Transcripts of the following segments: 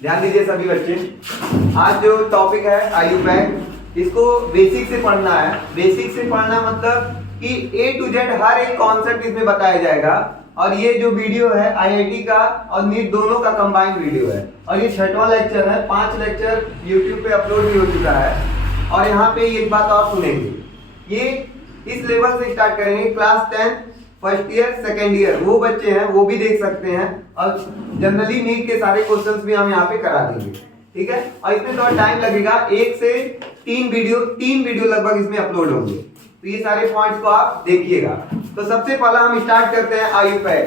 ध्यान दीजिए सभी बच्चे। आज जो टॉपिक है IUPAC, इसको बेसिक से पढ़ना है। बेसिक से पढ़ना मतलब कि A to Z हर एक कॉन्सेप्ट इसमें बताया जाएगा। और ये जो वीडियो है IIT का और नीट दोनों का कंबाइंड वीडियो है। और ये 6वां लेक्चर है। 5 लेक्चर YouTube पे अपलोड भी हो चुका है। और यहाँ पे एक बात और सुनेंगे, ये इस लेवल से स्टार्ट करेंगे। Class 10 first year second year वो बच्चे हैं वो भी देख सकते हैं। और जनरली नीट के सारे क्वेश्चंस भी हम यहाँ पे करा देंगे, ठीक है। और इसमें थोड़ा टाइम लगेगा, 1 से 3 वीडियो लगभग इसमें अपलोड होंगे। तो ये सारे पॉइंट्स को आप देखिएगा। तो सबसे पहला हम स्टार्ट करते हैं IUPAC।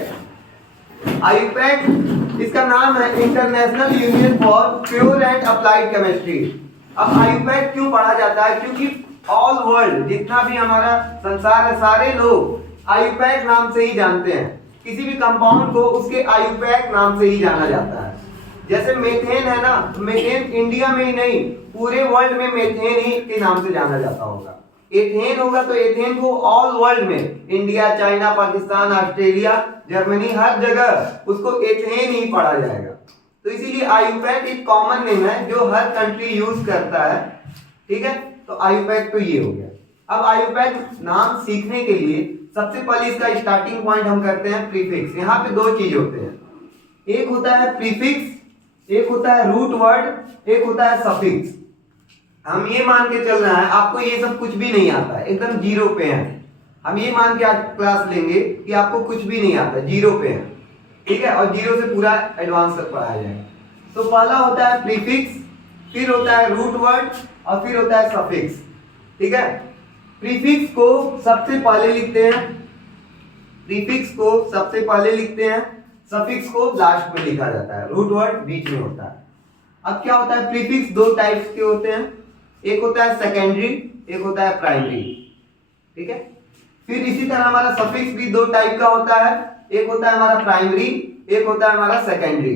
IUPAC इसका नाम है international union for pure and applied chemistry. अब IUPAC क्यों पढ़ा जाता है? क्योंकि ऑल वर्ल्ड जितना भी हमारा संसार है, सारे लोग IUPAC नाम से ही जानते हैं। किसी भी कंपाउंड को उसके IUPAC नाम से ही जाना जाता है। जैसे मेथेन है ना, तो मेथेन इंडिया में ही नहीं पूरे वर्ल्ड में मेथेन ही के नाम से जाना जाता होगा। एथेन होगा तो एथेन को ऑल वर्ल्ड में, India, China, Pakistan, Australia, Germany, हर जगह उसको एथेन ही पढ़ा जाएगा। तो इसीलिए IUPAC एक कॉमन नेम है जो हर कंट्री यूज करता है, ठीक है। तो IUPAC तो ये हो गया। अब IUPAC नाम सीखने के लिए सबसे पहले इसका स्टार्टिंग पॉइंट हम करते हैं प्रीफिक्स। यहाँ पे 2 चीज होते हैं, एक होता है प्रीफिक्स, एक होता है रूट वर्ड, एक होता है सफिक्स। हम ये मान के चल रहे हैं आपको ये सब कुछ भी नहीं आता है, एकदम जीरो पे है। हम ये मान के आज क्लास लेंगे कि आपको कुछ भी नहीं आता, जीरो पे है, ठीक है। और जीरो से पूरा एडवांस तक पढ़ाया जाएगा। तो पहला होता है प्रीफिक्स, फिर होता है रूट वर्ड और फिर होता है सफिक्स, ठीक है। प्रीफिक्स को सबसे पहले लिखते हैं, प्रीफिक्स को सबसे पहले लिखते हैं, सफिक्स को लास्ट में लिखा जाता है, रूट वर्ड बीच में होता है। अब क्या होता है, प्रीफिक्स 2 टाइप्स के होते हैं, एक होता है सेकेंडरी, एक होता है प्राइमरी, ठीक है। फिर इसी तरह हमारा सफिक्स भी 2 टाइप का होता है, एक होता है हमारा प्राइमरी, एक होता है हमारा सेकेंडरी।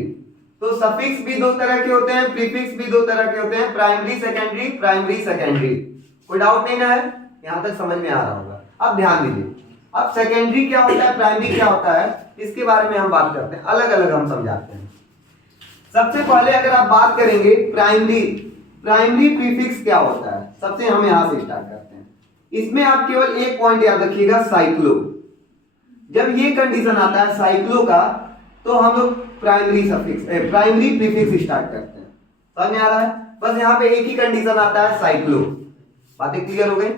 तो सफिक्स भी 2 तरह के होते हैं, प्रीफिक्स भी 2 तरह के होते हैं, प्राइमरी सेकेंडरी, प्राइमरी सेकेंडरी। कोई डाउट नहीं ना है? यहां तक समझ में आ रहा होगा। अब ध्यान दीजिए, अब सेकेंडरी क्या होता है, प्राइमरी क्या होता है, इसके बारे में हम बात करते हैं, अलग अलग हम समझाते हैं। सबसे पहले अगर आप बात करेंगे प्राइमरी प्रीफिक्स क्या होता है, सबसे हम यहां से स्टार्ट करते हैं। इसमें आप केवल एक पॉइंट याद रखिएगा, साइक्लो। जब ये कंडीशन आता है साइक्लो का, तो हम लोग प्राइमरी प्रीफिक्स स्टार्ट करते हैं। समझ में आ रहा है? बस यहाँ पे एक ही कंडीशन आता है, साइक्लो। बातें क्लियर हो गई?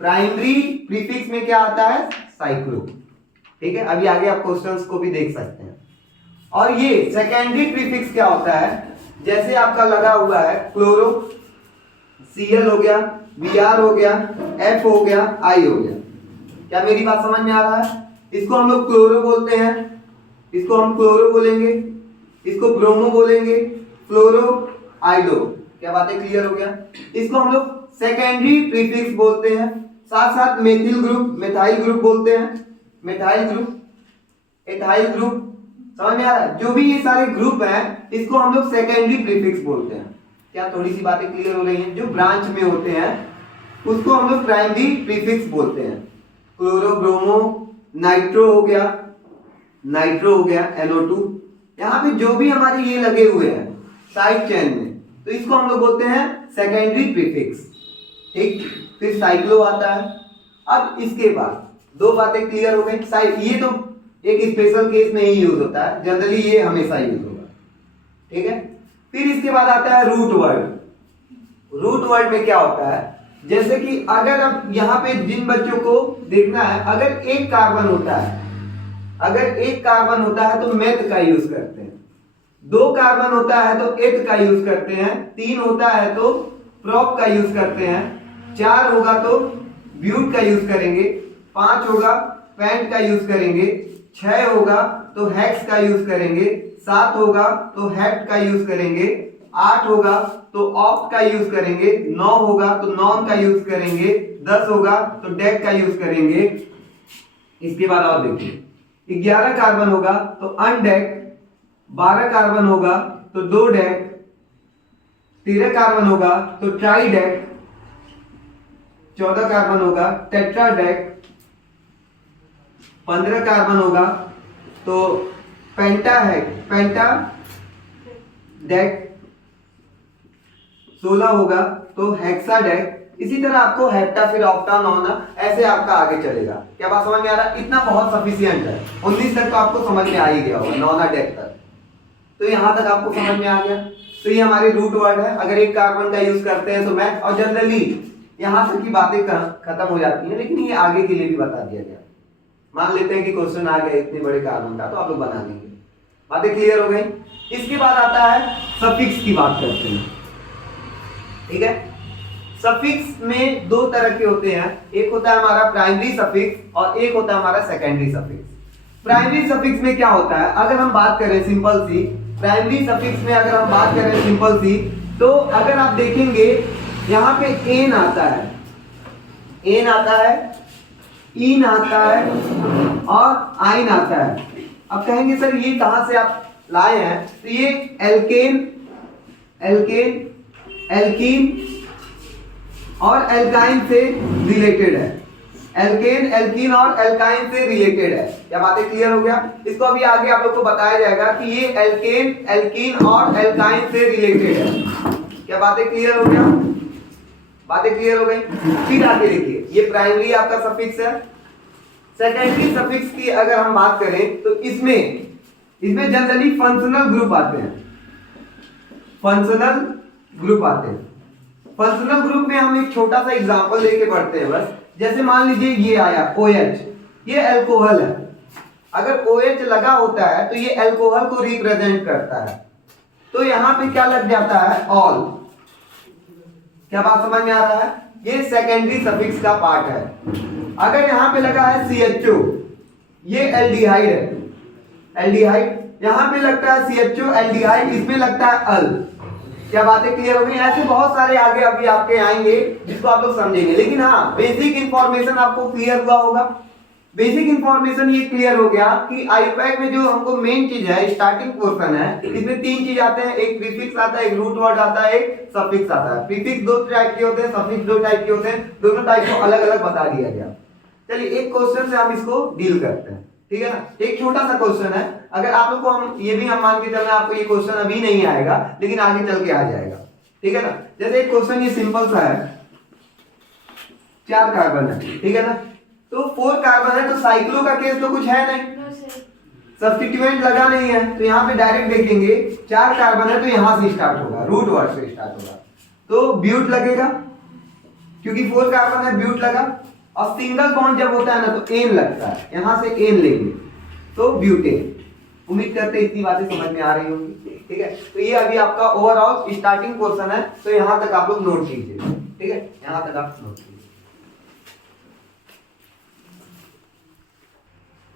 प्राइमरी प्रीफिक्स में क्या आता है, साइक्लो, ठीक है। अभी आगे आप क्वेश्चंस को भी देख सकते हैं। और ये सेकेंडरी प्रीफिक्स क्या होता है, जैसे आपका लगा हुआ है क्लोरो, Cl हो गया, Br हो गया, F हो गया, I हो गया। क्या मेरी बात समझ में आ रहा है? इसको हम लोग क्लोरो बोलते हैं, इसको हम क्लोरो बोलेंगे, इसको ब्रोमो बोलेंगे, फ्लोरो, आइडो। क्या बातें क्लियर हो गया? इसको हम लोग सेकेंडरी प्रीफिक्स बोलते हैं। साथ साथ मेथिल ग्रुप, मेथाइल ग्रुप बोलते हैं, मेथाइल ग्रुप, एथाइल ग्रुप। समझ में आ रहा है? जो भी ये सारे ग्रुप हैं इसको हम लोग सेकेंडरी प्रीफिक्स बोलते हैं। क्या थोड़ी सी बातें क्लियर हो रही हैं? जो ब्रांच में होते हैं उसको हम लोग प्राइमरी प्रीफिक्स बोलते हैं। क्लोरो, ब्रोमो, नाइट्रो हो गया, NO2। यहाँ पे जो भी हमारे ये लगे हुए हैं साइड चेन में, तो इसको हम लोग बोलते हैं सेकेंडरी प्रीफिक्स, ठीक। फिर साइक्लो आता है। अब इसके बाद 2 बातें क्लियर हो गई। ये तो एक स्पेशल केस में ही यूज होता है, जनरली ये हमेशा यूज होगा, ठीक है। फिर इसके बाद आता है रूट वर्ड। रूट वर्ड में क्या होता है, जैसे कि अगर अब यहाँ पे जिन बच्चों को देखना है, अगर एक कार्बन होता है तो मेथ का यूज करते हैं, 2 कार्बन होता है तो एथ का यूज करते हैं, 3 होता है तो प्रोप का यूज करते हैं, 4 होगा तो ब्यूट का यूज करेंगे, 5 होगा पेंट का यूज करेंगे, 6 होगा तो हेक्स का यूज करेंगे, 7 होगा तो हेप्ट का यूज करेंगे, 8 होगा तो ऑप्ट का यूज करेंगे, 9 होगा तो नॉन का यूज करेंगे, 10 होगा तो डेक का यूज करेंगे। इसके बाद और देखिए, 11 कार्बन होगा तो अनडेक, 12 कार्बन होगा तो 2 डेक, 13 कार्बन होगा तो ट्राई डेक, 14 कार्बन होगा टेट्रा डेक, 15 कार्बन होगा तो पेंटा डेक, 16 होगा तो हेक्साडेक, इसी तरह आपको हेप्टा फिर ऑक्टा नोना ऐसे आपका आगे चलेगा। क्या बात समझ में आ रहा है? इतना बहुत सफिशिएंट है। 19 तक तो आपको समझ में आ ही गया होगा, नोना डेक तक तो यहाँ तक आपको समझ में आ गया। तो ये हमारे रूट वर्ड है। अगर एक कार्बन का यूज करते हैं तो मैथ, और जनरली यहाँ तक की बातें खत्म हो जाती है, लेकिन ये आगे के लिए भी बता दिया गया। मान लेते हैं कि क्वेश्चन आ गया इतने बड़े कार्बन का, तो आप लोग बना लेंगे। बातें क्लियर हो गई। इसके बाद आता है सफिक्स की बात करते हैं। ठीक है, सफिक्स में दो तरह के होते हैं, एक होता है हमारा प्राइमरी सफिक्स और एक होता है हमारा सेकेंडरी सफिक्स। प्राइमरी सफिक्स में क्या होता है, अगर हम बात करें सिंपल सी, प्राइमरी सफिक्स में अगर हम बात करें सिंपल सी, तो अगर आप देखेंगे यहाँ पे एन आता है, एन आता है, इन आता है और आइन आता है। अब कहेंगे सर ये कहां से आप लाए हैं, तो ये एल्केन, एल्केन, एल्कीन और एल्काइन से रिलेटेड है। एल्केन, एल्कीन और एल्काइन से रिलेटेड है। क्या बातें क्लियर हो गया? इसको अभी आगे आप लोग को बताया जाएगा कि ये एल्केन, एल्कीन और एल्काइन से रिलेटेड है। क्या बातें क्लियर हो गया? बातें क्लियर हो गई। फिर आगे देखिए, ये प्राइमरी आपका सफिक्स है। सेकेंडरी सफिक्स की अगर हम बात करें तो इसमें जनरली फंक्शनल ग्रुप आते हैं, फंक्शनल ग्रुप आते हैं। फंक्शनल ग्रुप में हम एक छोटा सा एग्जांपल लेके पढ़ते हैं बस। जैसे मान लीजिए ये आया OH, ये अल्कोहल है। अगर OH लगा होता है तो ये अल्कोहल को रिप्रेजेंट करता है, तो यहां पे क्या लग जाता है, ऑल। क्या बात समझ में आ रहा है? ये सेकेंडरी सफिक्स का पार्ट है। अगर यहां पे लगा है CHO, ये एल्डिहाइड है, एल्डिहाइड, यहां पे लगता है CHO एल्डिहाइड, इसमें लगता है अल। क्या बातें क्लियर हो गई? ऐसे बहुत सारे आगे अभी आपके आएंगे जिसको आप लोग समझेंगे, लेकिन हाँ बेसिक इंफॉर्मेशन आपको क्लियर हुआ होगा। बेसिक इंफॉर्मेशन ये क्लियर हो गया कि आईपैक में जो हमको मेन चीज है, स्टार्टिंग पोर्शन है, इसमें तीन चीज आते हैं, एक प्रीफिक्स आता है, एक रूट वर्ड आता है, एक सफिक्स आता है। प्रीफिक्स दो टाइप के होते हैं, सफिक्स दो टाइप के होते हैं, दोनों टाइप को अलग अलग बता दिया गया। चलिए एक क्वेश्चन से हम इसको डील करते हैं, ठीक है ना। एक छोटा सा क्वेश्चन है, अगर आप लोग को हम ये भी हम मान के चलना, आपको ये क्वेश्चन अभी नहीं आएगा लेकिन आगे चल के आ जाएगा, ठीक है ना। जैसे एक क्वेश्चन ये सिंपल सा है, 4 कार्बन है, ठीक है ना, तो 4 कार्बन है, तो साइक्लो का केस तो कुछ है नहीं, सब्स्टिट्यूएंट लगा नहीं है, तो यहाँ पे डायरेक्ट देखेंगे 4 कार्बन है तो यहां से स्टार्ट होगा, रूट वर्ड से स्टार्ट होगा, तो ब्यूट लगेगा क्योंकि 4 कार्बन है, ब्यूट लगा। और सिंगल बॉन्ड जब होता है ना तो एन लगता है, यहां से एन लेंगे तो ब्यूटेन। उम्मीद करते हैं इतनी बातें समझ में आ रही होंगी, ठीक है। तो ये अभी आपका ओवरऑल स्टार्टिंग पोर्शन है, तो यहां तक आप लोग नोट कीजिए, ठीक है, यहां तक आप नोट कीजिए,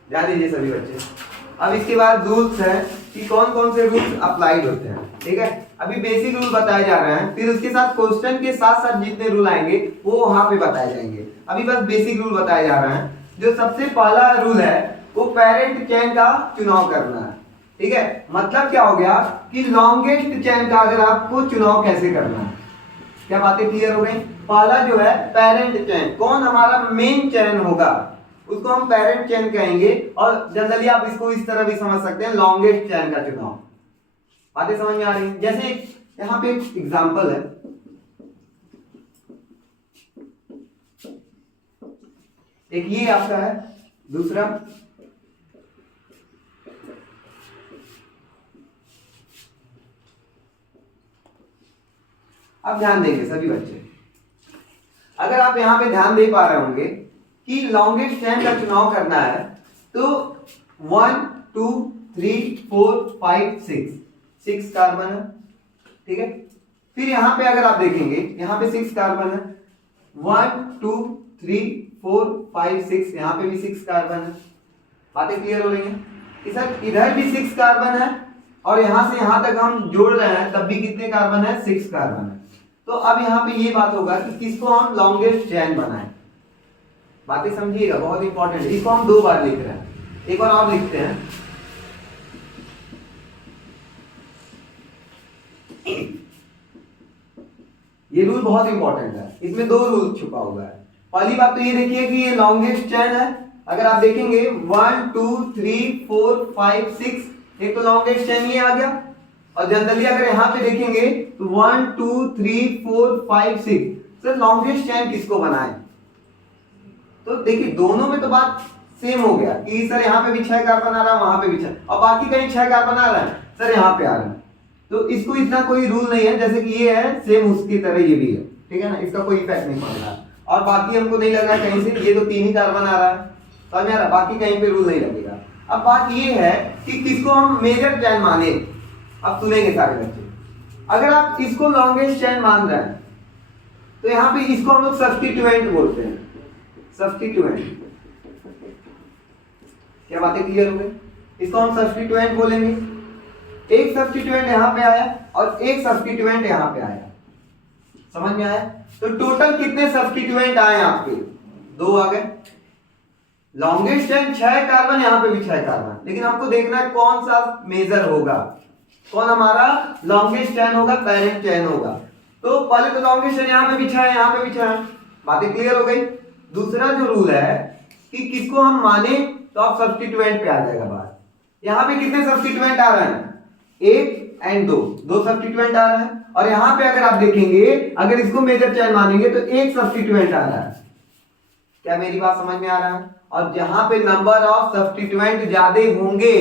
ध्यान दीजिए सभी बच्चे। अब इसके बाद रूल्स है कि कौन कौन से रूल्स अप्लाइड होते हैं, ठीक है। अभी बेसिक रूल बताए जा रहे हैं, फिर उसके साथ क्वेश्चन के साथ साथ जितने रूल आएंगे वो वहां पे बताए जाएंगे। अभी बस बेसिक रूल बताए जा रहे हैं। जो सबसे पहला रूल है वो पेरेंट चेन का चुनाव करना है, ठीक है। मतलब क्या हो गया कि लॉन्गेस्ट चेन का अगर आपको चुनाव कैसे करना है। क्या बातें क्लियर हो गई? पहला जो है पेरेंट चेन, कौन हमारा मेन चेन होगा उसको हम पेरेंट चेन कहेंगे, और जनरली आप इसको इस तरह भी समझ सकते हैं, लॉन्गेस्ट चेन का चुनाव। बातें समझ में आ रही है? जैसे यहां पे एक एग्जांपल है, एक ये आपका है, दूसरा अब ध्यान देंगे सभी बच्चे। अगर आप यहां पे ध्यान दे पा रहे होंगे कि लॉन्गेस्ट चेन का चुनाव करना है, तो 1 2 3 4 5 6 कार्बन है, ठीक है। फिर यहां पे अगर आप देखेंगे यहां पे 6 कार्बन है, 1 2 3 4 5 6, यहां पे भी 6 कार्बन है। बातें क्लियर हो रही हैं कि सर इधर भी 6 कार्बन है और यहां से यहां तक हम जोड़ रहे हैं तब भी कितने कार्बन है, 6 कार्बन है। तो अब यहां पे ये बात होगा कि किसको हम लॉन्गेस्ट चेन बनाएं। बातें समझिएगा, बहुत इंपॉर्टेंट है। इसको हम 2 बार लिख रहे हैं, एक बार और लिखते हैं। ये रूल बहुत इंपॉर्टेंट है, इसमें 2 रूल छुपा हुआ है। पहली बात तो ये देखिए कि ये लॉन्गेस्ट चेन है। अगर आप देखेंगे 1 2 3 4 5 6, एक तो लॉन्गेस्ट चेन ये आ गया, और जनरली अगर यहाँ पे देखेंगे तो 1 2 3 4 5 6, सर लॉन्गेस्ट चेन किसको बनाए? तो देखिए दोनों में तो बात सेम हो गया कि सर यहाँ पे भी 6 कार्बन आ रहा है, वहां पे भी 6, और बाकी कहीं 6 कार्बन आ रहा है, सर यहाँ पे आ रहा है। तो इसको इतना कोई रूल नहीं है, जैसे कि ये है सेम उसकी तरह ये भी है, ठीक है ना, इसका कोई इफेक्ट नहीं पड़ रहा। और बाकी हमको नहीं लग रहा है कहीं से, ये तो 3 ही कार्बन आ रहा है, समझ में आ रहा है, बाकी कहीं पे रूल नहीं लगेगा। अब बात ये है कि किसको हम मेजर चेन माने। अब सुनेंगे सारे बच्चे, अगर आप इसको लॉन्गेस्ट चेन मान रहे हैं तो यहाँ पे इसको हम लोग सब्स्टिट्यूएंट बोलते हैं, सब्स्टिट्यूएंट। क्या बातें क्लियर हो गई? इसको हम सब्स्टिट्यूएंट बोलेंगे। एक सब्स्टिट्यूएंट यहाँ पे आया और एक सब्स्टिट्यूएंट यहाँ पे आया, समझ में आया? तो टोटल कितने सब्स्टिट्यूएंट आए आपके? 2 आ गए। लॉन्गेस्ट चेन 6 कार्बन, यहाँ पे भी 6 कार्बन, लेकिन हमको देखना है कौन सा मेजर होगा, कौन हमारा लॉन्गेस्ट चेन होगा, पेरेंट चेन होगा। तो पहले तो लॉन्गेस्ट चेन यहाँ पे भी 6 है, यहाँ पे भी 6 है, बातें क्लियर हो गई। दूसरा जो रूल है कि किसको हम माने, तो आप सब्स्टिट्यूएंट पे आ जाएगा बात। यहाँ पे कितने सब्स्टिट्यूएंट आ रहे हैं? 1 एंड 2 सब्स्टिट्यूएंट आ रहे हैं। और यहाँ पे अगर आप देखेंगे, अगर इसको मेजर चेन मानेंगे तो 1 सब्स्टिट्यूएंट आ रहा है। क्या मेरी बात समझ में आ रहा है? और जहां पे नंबर ऑफ सब्स्टिट्यूएंट ज्यादा होंगे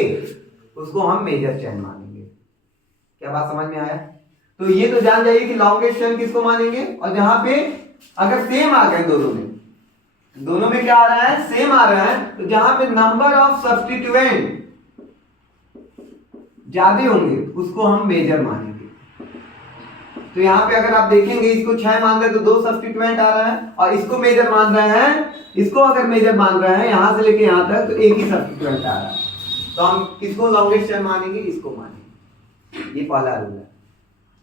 उसको हम मेजर चेन मानेंगे। क्या बात समझ में आया? तो ये तो जान जाइए कि लॉन्गेस्ट चेन किसको मानेंगे। और जहां पे अगर सेम आ गए, दोनों में क्या आ रहा है, सेम आ रहा है, तो जहां पे नंबर ऑफ सब्स्टिट्यूएंट ज्यादा होंगे उसको हम मेजर मानेंगे। तो यहाँ पे अगर आप देखेंगे, इसको 6 मान रहे हैं तो 2 सब्स्टिट्यूएंट आ रहा है, और इसको मेजर मान रहे हैं, इसको अगर मेजर मान रहे हैं यहां से लेके यहां तक, तो 1 ही सब्स्टिट्यूएंट आ रहा है। तो हम किसको लॉन्गेस्ट चेन मानेंगे? इसको मानेंगे। ये पहला रूल है।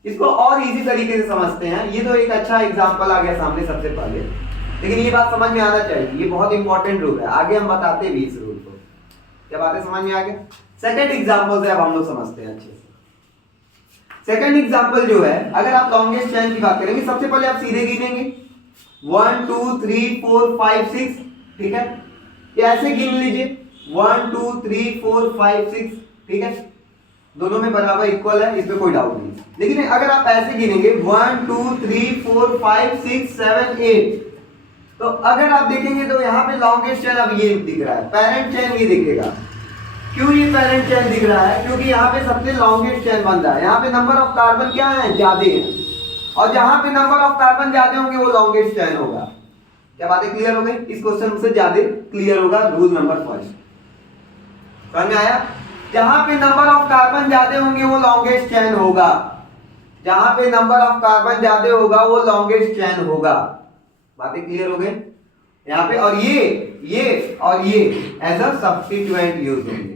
इसको और इजी तरीके से समझते हैं। ये तो एक अच्छा एग्जांपल आ गया सामने सबसे पहले, लेकिन ये बात समझ में आना चाहिए, ये बहुत इंपॉर्टेंट रूल है, आगे हम बताते भी इस रूल को। क्या बातें समझ में आ गया? सेकंड एग्जांपल से अब हम लोग समझते हैं अच्छे से। सेकंड एग्जांपल जो है, अगर आप लॉन्गेस्ट चेन की बात करेंगे, सबसे पहले आप सीधे गिनेंगे 1 2 3 4 5 6, ठीक है? ये ऐसे गिन लीजिए 1 2 3 4 5 6, ठीक है? दोनों में बराबर इक्वल है, इसमें कोई डाउट नहीं। लेकिन अगर आप ऐसे गिनेंगे 1 2 3 4 5 6 7 8, तो अगर आप देखेंगे तो यहाँ पे लॉन्गेस्ट चेन अब ये दिख रहा है, पेरेंट चेन ये दिखेगा। क्यों ये पेरेंट चेन दिख रहा है? क्योंकि यहाँ पे सबसे लॉन्गेस्ट चेन बन रहा है। यहाँ पे नंबर ऑफ कार्बन क्या है, ज्यादा है, और जहां पे नंबर ऑफ कार्बन ज्यादा होंगे वो लॉन्गेस्ट चेन होगा। क्या बातें क्लियर हो गई? इस क्वेश्चन से ज्यादा क्लियर होगा रूल नंबर फर्स्ट। समझ में आया? जहां पे नंबर ऑफ कार्बन ज्यादा होंगे वो लॉन्गेस्ट चेन होगा, जहां पे नंबर ऑफ कार्बन ज्यादा होगा वो लॉन्गेस्ट चेन होगा। बातें क्लियर हो गई यहाँ पे? और ये और ये एज अ सब्स्टिट्यूएंट यूज होंगे।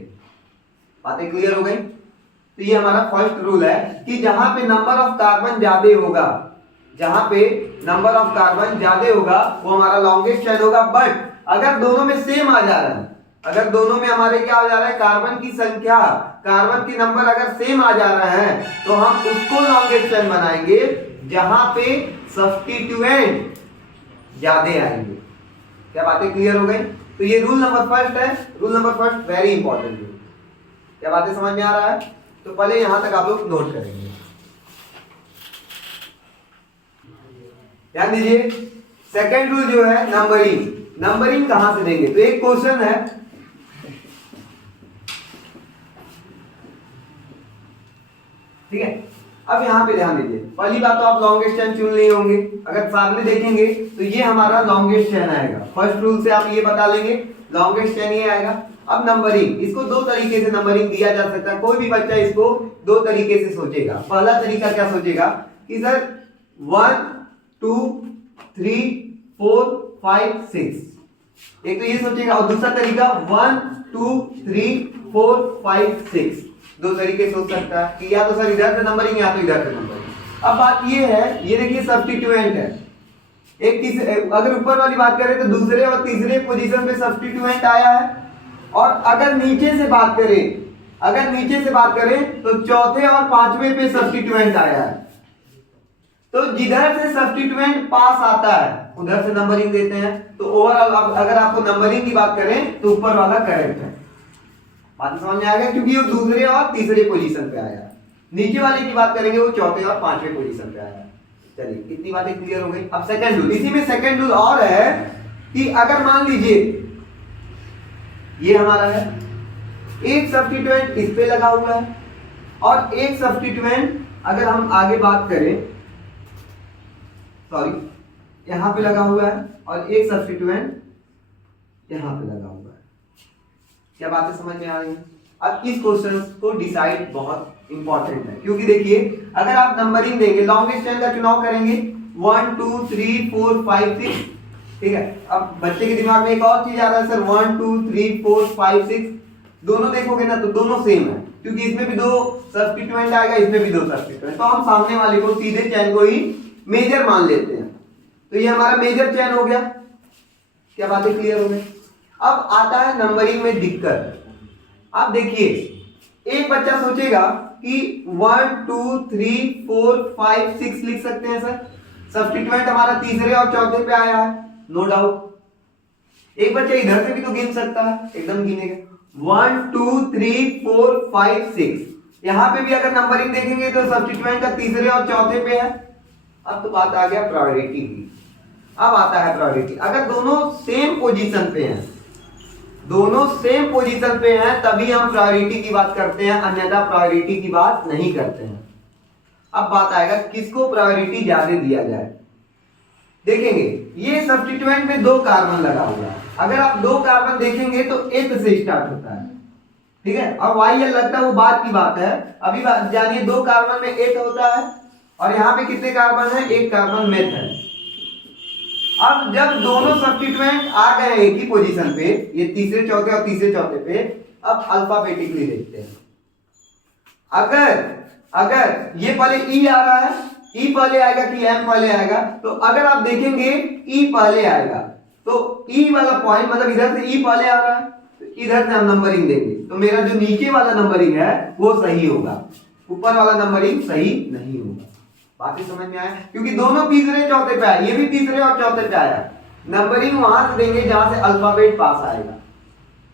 बातें क्लियर हो गई? तो ये हमारा फर्स्ट रूल है कि जहां पे नंबर ऑफ कार्बन ज्यादा होगा, जहां पे नंबर ऑफ कार्बन ज्यादा होगा वो हमारा लॉन्गेस्ट चेन होगा। बट अगर दोनों में सेम आ जा रहा है, अगर दोनों में हमारे क्या आ जा रहा है, कार्बन की संख्या, कार्बन की नंबर अगर सेम आ जा रहा है, तो हम उसको लॉन्गेस्ट चेन बनाएंगे जहां पे सब्स्टिट्यूएंट ज्यादा आएंगे। क्या बातें क्लियर हो गई? तो ये रूल नंबर फर्स्ट है। Rule number first very important rule. क्या बातें समझ में आ रहा है? तो पहले यहां तक आप लोग नोट करेंगे। ध्यान दीजिए, सेकंड रूल जो है नंबरिंग। नंबरिंग कहां से देंगे? तो एक क्वेश्चन है, ठीक है? अब यहां पे ध्यान दीजिए, पहली बात तो आप लॉन्गेस्ट चेन चुन लिए होंगे। अगर सामने देखेंगे तो ये हमारा लॉन्गेस्ट चेन आएगा। फर्स्ट रूल से आप ये बता लेंगे लॉन्गेस्ट चेन ये आएगा। अब नंबरिंग, इसको 2 तरीके से नंबरिंग दिया जा सकता है। कोई भी बच्चा इसको 2 तरीके से सोचेगा। पहला तरीका क्या सोचेगा कि सर 1 2 3 4 5 6, एक तो ये सोचेगा, और दूसरा तरीका 1 2 3 4 5 6। 2 तरीके सोच सकता है कि या तो सर इधर से नंबरिंग या तो इधर से नंबरिंग। अब बात ये है, ये देखिए सब्स्टिट्यूएंट है, एक अगर ऊपर वाली बात करें तो दूसरे और तीसरे पोजीशन पे सब्स्टिट्यूएंट आया है। और अगर नीचे से बात करें तो चौथे और पांचवें पे सब्स्टिट्यूएंट आया है। तो जिधर से सब्स्टिट्यूएंट पास आता है उधर से नंबरिंग देते हैं। तो ओवरऑल अगर आपको नंबरिंग की बात करें तो ऊपर वाला करेक्ट है। बात समझ में आ गया? क्योंकि वो दूसरे और तीसरे पोजीशन पे आया है। नीचे वाले की बात करेंगे वो चौथे और पांचवें पोजीशन पे आया। चलिए इतनी बातें क्लियर हो गई। अब सेकंड रूल, इसी में सेकंड रूल और है कि अगर मान लीजिए ये हमारा है, एक सब्स्टिट्यूएंट इस पे लगा हुआ है और एक सब्स्टिट्यूएंट अगर हम आगे बात करें, सॉरी यहां पे लगा हुआ है और एक सब्स्टिट्यूएंट यहां पे लगा हुआ है। क्या बातें समझ में आ रही हैं? अब इस क्वेश्चन को डिसाइड बहुत इंपॉर्टेंट है, क्योंकि देखिए अगर आप नंबरिंग देंगे, लॉन्गेस्ट चेन का चुनाव करेंगे 1 2 3 4 5 6, ठीक है। अब बच्चे के दिमाग में एक और चीज आ रहा है, सर 1 2 3 4 5 6 दोनों देखोगे ना तो दोनों सेम है, क्योंकि इसमें भी दो सब्स्टिट्यूएंट आएगा, इसमें भी दो सब्स्टिट्यूएंट, तो हम सामने वाले को सीधे चेन को ही मेजर मान लेते हैं। तो ये हमारा मेजर चेन हो गया। क्या बातें क्लियर हो गई? अब आता है नंबरिंग में दिक्कत। आप देखिए एक बच्चा सोचेगा कि 1 2 3 4 5 6 लिख सकते हैं सर, सब्स्टिट्यूएंट हमारा तीसरे और चौथे पे आया है, नो डाउट। एक बच्चा इधर से भी तो गिन सकता है, एकदम गिनेगा 1 2 3 4 5 6। यहां पे भी अगर नंबरिंग देखेंगे तो सब्स्टिट्यूएंट का तीसरे और चौथे पे है। अब तो बात आ गया प्रायोरिटी की। अब आता है प्रायोरिटी, अगर दोनों सेम पोजीशन पे हैं, दोनों सेम पोजीशन पे हैं तभी हम प्रायोरिटी की बात करते हैं, अन्यथा प्रायोरिटी की बात नहीं करते हैं। अब बात आएगा किसको प्रायोरिटी ज्यादा दिया जाए। देखेंगे ये सब्स्टिट्यूएंट में 2 कार्बन लगा हुआ है, अगर आप 2 कार्बन देखेंगे तो एथ से स्टार्ट होता है, ठीक है। और वाई एल लगता है वो बाद की बात है, अभी जानिए 2 कार्बन में एथ होता है और यहाँ पे कितने कार्बन है, 1 कार्बन मेथ है। अब जब दोनों सब्स्टिट्यूएंट आ गए एक ही पोजीशन पे, ये तीसरे चौथे और तीसरे चौथे पे, अब अल्फाबेटिकली देखते हैं। अगर ये पहले ई आ रहा है, ई पहले आएगा कि एम पहले आएगा, तो अगर आप देखेंगे ई पहले आएगा तो ई वाला पॉइंट मतलब इधर से ई पहले आ रहा है, तो इधर से हम नंबरिंग देंगे तो मेरा जो नीचे वाला नंबरिंग है वो सही होगा, ऊपर वाला नंबरिंग सही नहीं होगा। बातें समझ में आया? क्योंकि दोनों तीसरे चौथे पे आए, ये भी तीसरे और चौथे पे आया, नंबरिंग वहां से देंगे जहां से अल्फाबेट पास आएगा।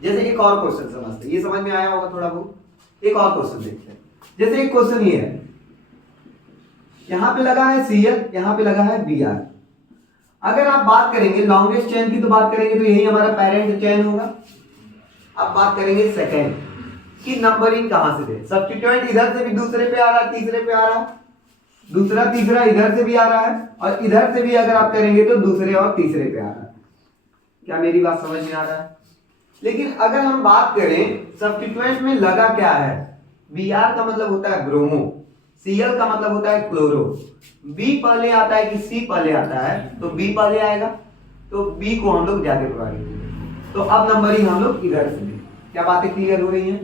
जैसे एक और क्वेश्चन समझते, ये समझ में आया होगा थोड़ा बहुत। एक और क्वेश्चन देखते हैं, जैसे एक क्वेश्चन ये है, यहां पे लगा है Cl, यहां पे लगा है Br। अगर आप बात करेंगे लॉन्गेस्ट चेन की तो बात करेंगे तो यही हमारा पेरेंट चेन होगा। अब बात करेंगे सेकेंड की नंबरिंग कहां से दे। सब्स्टिट्यूएंट इधर से भी दूसरे पे आ रहा है, तीसरे पे आ रहा है, दूसरा तीसरा इधर से भी आ रहा है और इधर से भी अगर आप करेंगे तो दूसरे और तीसरे पे आ रहा है। क्या मेरी बात समझ में आ रहा है? लेकिन अगर हम बात करें सब्स्टिट्यूएंट में लगा क्या है, Br का मतलब होता है ब्रोमो, Cl का मतलब होता है क्लोरो, B पहले आता है कि C पहले आता है, तो B पहले आएगा, तो B को हम लोग ज्यादा प्रोवाइड करेंगे। तो अब नंबरिंग हम लोग इधर से दें। क्या बातें क्लियर हो रही हैं?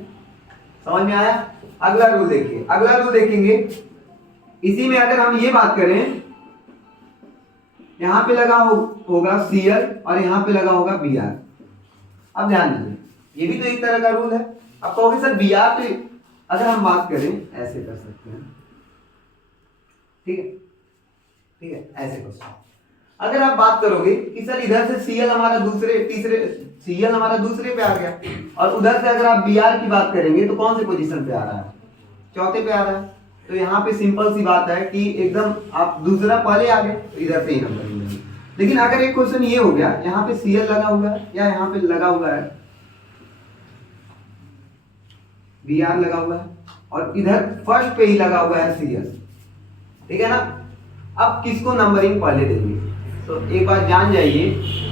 समझ में आया? अगला रूल देखिए, अगला रूल देखेंगे, इसी में अगर हम ये बात करें, यहां पे लगा होगा Cl और यहां पे लगा होगा Br। अब ध्यान दीजिए, ये भी तो एक तरह का रूल है। अब कहोगे सर Br तो अगर हम बात करें ऐसे कर सकते हैं, ठीक है, ठीक है, ऐसे क्वेश्चन अगर आप बात करोगे कि सर इधर से Cl हमारा दूसरे तीसरे, Cl हमारा दूसरे पे आ गया और उधर से अगर आप Br की बात करेंगे तो कौन से पोजीशन पे आ रहा है, चौथे पे आ रहा है। तो यहाँ पे सिंपल सी बात है कि एकदम आप दूसरा पहले आ गए तो इधर से ही नंबर मिलेंगे। लेकिन अगर एक क्वेश्चन ये हो गया, यहाँ पे Cl लगा हुआ है या यहाँ पे लगा हुआ है Br लगा हुआ है और इधर फर्स्ट पे ही लगा हुआ है Cl, ठीक है ना। अब किसको नंबरिंग पहले देंगे? तो एक बात जान जाइए,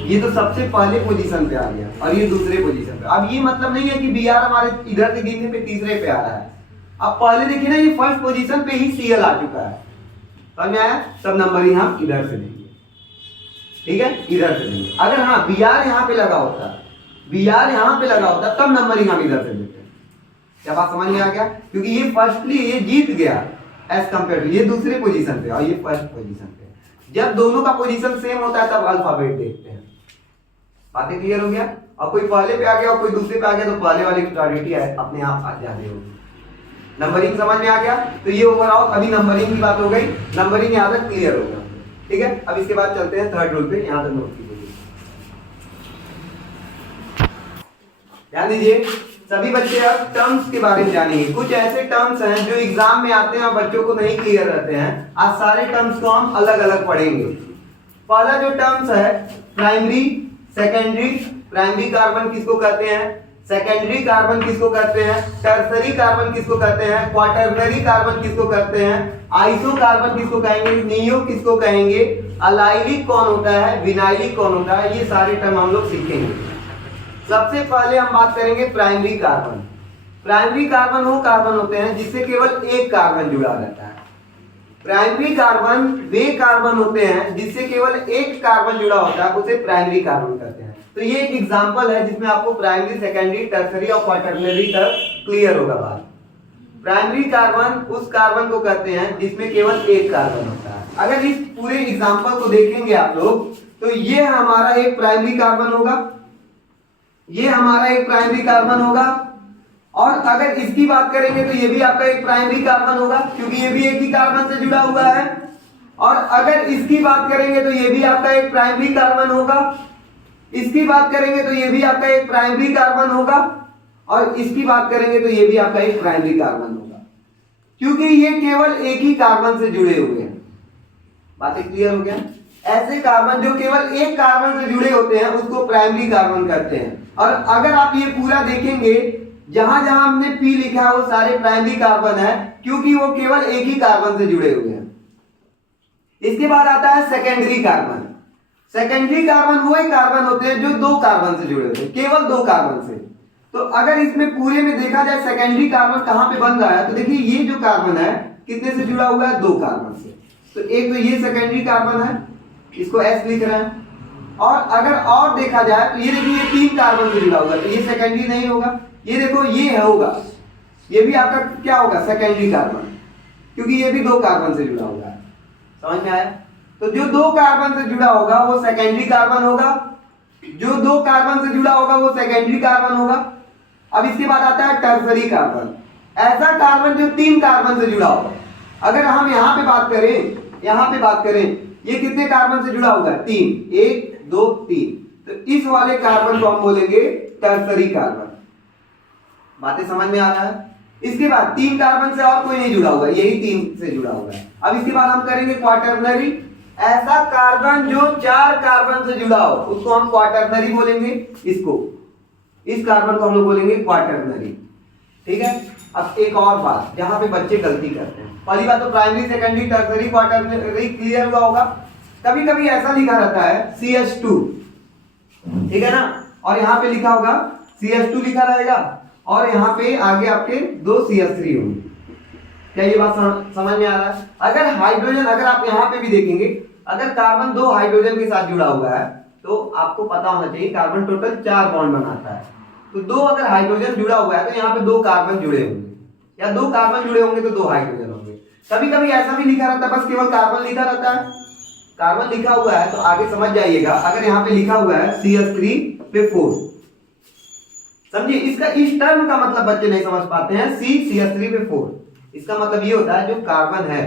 ये तो सबसे पहले पोजीशन पे आ गया और ये दूसरे पोजीशन पे। अब ये मतलब नहीं है कि Br हमारे इधर से गिनने पे तीसरे पे आ रहा है। अब पहले देखिए ना, ये फर्स्ट पोजीशन पे ही Cl आ चुका है, समझ में आया? तब नंबरिंग हम इधर से देंगे, ठीक है, इधर से देंगे। अगर हाँ Br यहाँ पे लगा होता, Br यहाँ पे लगा होता, तब नंबरिंग हम इधर से देते। क्या बात समझ में आ गया? क्योंकि ये फर्स्टली ये जीत गया एज कंपेयर टू ये दूसरे पोजीशन पे और ये फर्स्ट पोजीशन पे। जब दोनों का पोजीशन सेम होता है तब अल्फाबेट देखते हैं। बातें क्लियर हो गया? और कोई पहले पे आ गया और कोई दूसरे पे आ गया तो पहले वाले की प्रायोरिटी अपने आप आ जाती होगी। नंबरिंग समझ में आ गया? तो ये ओवरऑल अभी नंबरिंग की बात हो गई, नंबरिंग यहाँ तक क्लियर होगा, ठीक है। अब इसके बाद चलते हैं थर्ड रूल पे, यहाँ तक नोट कीजिए। ध्यान दीजिए, सभी बच्चे अब टर्म्स के बारे में जानेंगे। कुछ ऐसे टर्म्स हैं जो एग्जाम में आते हैं और बच्चों को नहीं क्लियर रहते हैं। आज सारे टर्म्स को हम अलग अलग पढ़ेंगे। पहला जो टर्म्स है प्राइमरी, सेकेंडरी। प्राइमरी कार्बन किसको कहते हैं, सेकेंडरी कार्बन किसको कहते हैं, टर्सरी कार्बन किसको कहते हैं, क्वाटरनरी कार्बन किसको कहते हैं, आइसो कार्बन किसको कहेंगे, नियो किसको कहेंगे, अलाइलिक कौन होता है, विनाइलिक कौन होता है, ये सारे टर्म हम लोग सीखेंगे। सबसे पहले हम बात करेंगे प्राइमरी कार्बन। प्राइमरी कार्बन वो कार्बन होते हैं जिससे केवल एक कार्बन जुड़ा रहता है। प्राइमरी कार्बन वे कार्बन होते हैं जिससे केवल एक कार्बन जुड़ा होता है, उसे प्राइमरी कार्बन कहते हैं। तो ये एक एग्जांपल है जिसमें आपको प्राइमरी, सेकेंडरी, टर्सरी और क्वाटरनरी तक क्लियर होगा बात। प्राइमरी कार्बन उस कार्बन को कहते हैं जिसमें केवल एक कार्बन होता है। अगर इस पूरे एग्जांपल को देखेंगे आप लोग तो ये हमारा एक प्राइमरी कार्बन होगा, ये हमारा एक प्राइमरी कार्बन होगा, और अगर इसकी बात करेंगे तो ये भी आपका एक प्राइमरी कार्बन होगा क्योंकि ये भी एक ही कार्बन से जुड़ा हुआ है। और अगर इसकी बात करेंगे तो ये भी आपका एक प्राइमरी कार्बन होगा, इसकी बात करेंगे तो ये भी आपका एक प्राइमरी कार्बन होगा, और इसकी बात करेंगे तो ये भी आपका एक प्राइमरी कार्बन होगा, क्योंकि ये केवल एक ही कार्बन से जुड़े हुए हैं। बातें क्लियर हो गया? ऐसे कार्बन जो केवल एक कार्बन से जुड़े होते हैं उसको प्राइमरी कार्बन कहते हैं। और अगर आप ये पूरा देखेंगे, जहां जहां हमने पी लिखा है वो सारे प्राइमरी कार्बन है, क्योंकि वो केवल एक ही कार्बन से जुड़े हुए हैं। इसके बाद आता है सेकेंडरी कार्बन। सेकेंडरी कार्बन वो एक कार्बन होते हैं जो दो कार्बन से जुड़े होते हैं, केवल दो कार्बन से। तो अगर इसमें पूरे में देखा जाए सेकेंडरी कार्बन कहां पे बन रहा है, तो देखिए ये जो कार्बन है कितने से जुड़ा हुआ है, दो कार्बन से। तो एक तो ये सेकेंडरी कार्बन है, इसको S लिख रहे हैं। और अगर और देखा जाए तो ये देखिए ये तीन कार्बन से जुड़ा हुआ है, तो ये सेकेंडरी नहीं होगा। ये देखो ये होगा, ये भी आपका क्या होगा, सेकेंडरी कार्बन, क्योंकि ये भी दो कार्बन से जुड़ा हुआ है। समझ में आया? तो जो दो कार्बन से जुड़ा होगा वो सेकेंडरी कार्बन होगा, जो दो कार्बन से जुड़ा होगा वो सेकेंडरी कार्बन होगा। अब इसके बाद आता है टर्सरी कार्बन, ऐसा कार्बन जो तीन कार्बन से जुड़ा होगा। अगर हम यहाँ पे बात करें, यहाँ पे बात करें, ये कितने कार्बन से जुड़ा होगा, तीन, 1 2 3। तो इस वाले कार्बन को हम बोलेंगे टर्सरी कार्बन। बातें समझ में आ रहा है? इसके बाद तीन कार्बन से और कोई नहीं जुड़ा हुआ, यही तीन से जुड़ा हुआ है। अब इसके बाद हम करेंगे क्वाटरनरी, ऐसा कार्बन जो चार कार्बन से जुड़ा हो उसको हम क्वाटरनरी बोलेंगे। इसको, इस कार्बन को हम लोग बोलेंगे क्वाटरनरी। ठीक है? अब एक और बात जहां पे बच्चे गलती करते हैं, पहली बात तो primary, secondary, tertiary, quaternary clear हुआ होगा। कभी कभी ऐसा लिखा रहता है CH2, ठीक है ना, और यहाँ पे लिखा होगा CH2 लिखा रहेगा, और यहाँ पे आगे आपके दो CH3 होंगे। क्या ये बात समझ में आ रहा है? अगर हाइड्रोजन, अगर आप यहाँ पे भी देखेंगे, अगर कार्बन दो हाइड्रोजन के साथ जुड़ा हुआ है तो आपको पता होना चाहिए कार्बन टोटल 4 बॉन्ड बनाता है। तो दो अगर हाइड्रोजन जुड़ा हुआ है तो यहाँ पे दो कार्बन जुड़े होंगे, या दो कार्बन जुड़े होंगे तो दो हाइड्रोजन होंगे। कभी कभी ऐसा भी लिखा रहता है, बस केवल कार्बन लिखा रहता है। कार्बन लिखा हुआ है तो आगे समझ जाइएगा, अगर यहाँ पे लिखा हुआ है CH3 पे 4, समझिए इसका, इस टर्म का मतलब बच्चे नहीं समझ पाते हैं। CH3 पे 4, इसका मतलब ये होता है जो कार्बन है,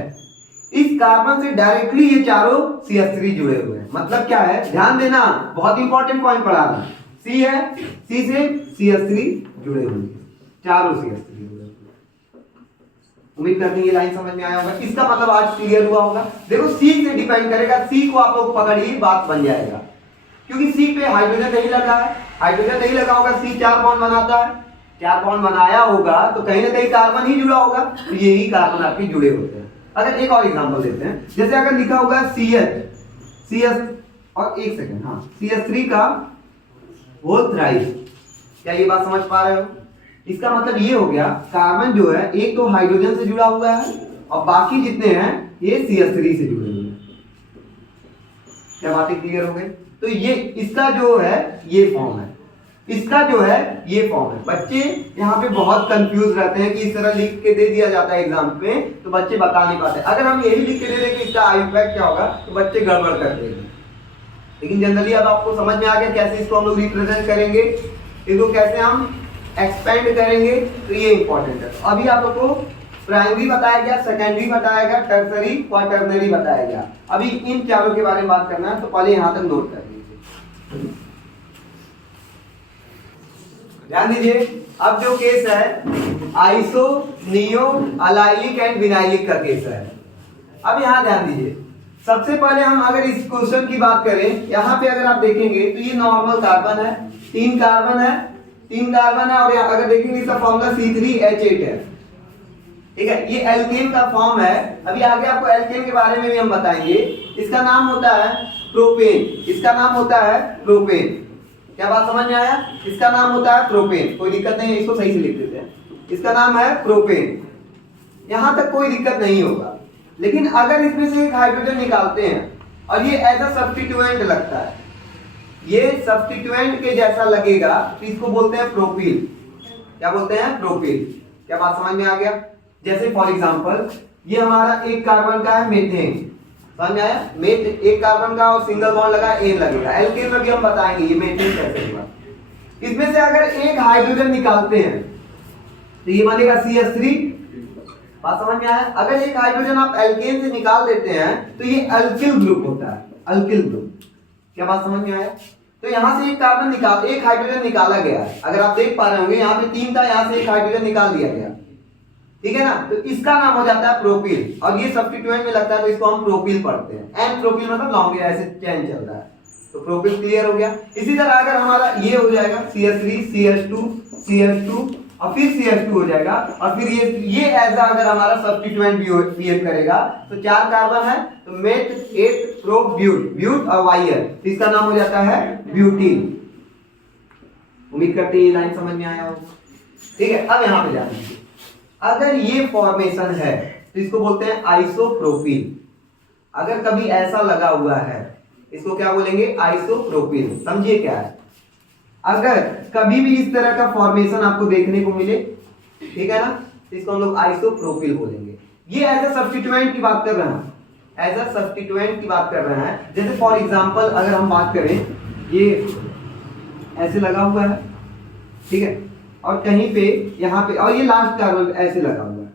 इस कार्बन से डायरेक्टली ये चारों CH3 जुड़े हुए हैं। मतलब क्या है, ध्यान देना, बहुत इंपॉर्टेंट पॉइंट पढ़ा रहा हूं। C है, C से CH3 जुड़े हुए हैं, चारों CH3 जुड़े हुए। उम्मीद करते हैं ये लाइन समझ में आया होगा। इसका मतलब आज क्लियर हुआ होगा। देखो C से डिपेंड करेगा, C को आप लोग पकड़िए, बात बन जाएगा, क्योंकि C पे हाइड्रोजन नहीं लगा है, हाइड्रोजन नहीं लगा होगा, C 4 बॉन्ड बनाता है, 4 बॉन्ड बनाया होगा तो कहीं ना कहीं कार्बन ही जुड़ा होगा, तो यही कार्बन आपके जुड़े होते हैं। अगर एक और एग्जांपल देते हैं, जैसे अगर लिखा होगा CH और एक सेकंड, हाँ, CH3 का होल थ्राइस, क्या ये बात समझ पा रहे हो? इसका मतलब ये हो गया कार्बन जो है एक तो हाइड्रोजन से जुड़ा हुआ है और बाकी जितने हैं ये CH3 से जुड़े हुए हैं। क्या बातें क्लियर हो गई? तो ये इसका जो है ये फॉर्म है, इसका जो है ये फॉर्म है। बच्चे यहाँ पे बहुत कंफ्यूज रहते हैं कि इस तरह लिख के दे दिया जाता है एग्जाम पे, तो बच्चे बता नहीं पाते। अगर हम यही लिख के दे दें कि इसका आयुर्वेद क्या होगा तो बच्चे गड़बड़ कर देंगे। लेकिन जनरली अब आपको समझ में आ गया कैसे इसको हम लोग रिप्रेजेंट करेंगे, इसको कैसे हम एक्सपेंड करेंगे, तो ये इंपॉर्टेंट है। अभी आप लोग को प्राइमरी बताया गया, सेकेंडरी बताया गया, टर्सरी, क्वाटरनरी बताया गया। अभी इन चारों के बारे में बात करना है, तो पहले यहां तक नोट कर लीजिए, ध्यान दीजिए। अब जो केस है iso neo allylic and vinylic का केस है। अब यहाँ ध्यान दीजिए, सबसे पहले हम अगर इस क्वेश्चन की बात करें, यहाँ पे अगर आप देखेंगे तो ये नॉर्मल कार्बन है, 3 कार्बन है, 3 कार्बन है, और अगर देखेंगे इसका फॉर्मूला C3H8 है, ठीक है। ये एल्केन का फॉर्म है। अभी आगे आपको एल्केन के बारे में भी हम बताएंगे। इसका नाम होता है प्रोपेन, इसका नाम होता है प्रोपेन। क्या बात समझ में आया? इसका नाम होता है प्रोपेन, कोई दिक्कत नहीं है, इसको सही से लिख देते हैं। इसका नाम है प्रोपेन, यहां तक कोई दिक्कत नहीं होगा। लेकिन अगर इसमें से एक हाइड्रोजन निकालते हैं और ये एज अ सब्स्टिट्यूएंट लगता है, ये सब्स्टिट्यूएंट के जैसा लगेगा, तो इसको बोलते हैं प्रोपील। क्या बोलते हैं? प्रोपील। क्या बात समझ में आ गया? जैसे फॉर एग्जांपल ये हमारा एक कार्बन का है मेथेन, समझ में आया? एक कार्बन का और सिंगल बॉन्ड लगा, एन लगेगा। एल्केन में भी हम बताएंगे ये मेथेन कैसे होगा। इसमें से अगर एक हाइड्रोजन निकालते हैं तो ये बनेगा CH3। बात समझ में आया? अगर एक हाइड्रोजन आप एल्केन से निकाल देते हैं तो ये अल्किल ग्रुप होता है, अल्किल ग्रुप। क्या बात समझ में आया? तो यहां से एक हाइड्रोजन निकाला गया है। अगर आप देख पा रहे होंगे यहाँ पे 3 था, यहाँ से एक हाइड्रोजन निकाल दिया गया, ठीक है ना। तो इसका नाम हो जाता है प्रोपील, और ये सब्स्टिट्यूएंट में लगता है तो इसको हम प्रोपील पढ़ते हैं। एन प्रोपील मतलब लॉन्ग ऐसे चेन चल रहा है, तो प्रोपील क्लियर हो गया। इसी तरह अगर हमारा ये हो जाएगा CH3 CH2 CH2 और फिर CH2 हो जाएगा, और फिर ये ऐसा अगर हमारा सब्स्टिट्यूएंट बिहेव करेगा तो 4 कार्बन है, तो मेथ 8 प्रो ब्यूट और वायर, इसका नाम हो जाता है ब्यूटीन। उम्मीद करते हैं ये लाइन समझ में आया हो, ठीक है। अब यहाँ पे जाते हैं, अगर ये फॉर्मेशन है तो इसको बोलते हैं आइसोप्रोपिल। अगर कभी ऐसा लगा हुआ है इसको क्या बोलेंगे? आइसोप्रोपिल। समझिए क्या है? अगर कभी भी इस तरह का फॉर्मेशन आपको देखने को मिले, ठीक है ना, इसको हम लोग आइसोप्रोपिल बोलेंगे। ये एज अ सब्स्टिट्यूएंट की बात कर रहे हैं, एज अ सब्स्टिट्यूएंट की बात कर रहे हैं। जैसे फॉर एग्जांपल अगर हम बात करें, ये ऐसे लगा हुआ है, ठीक है, और कहीं पे यहाँ पे, और ये लास्ट कार्बन ऐसे लगा हुआ है,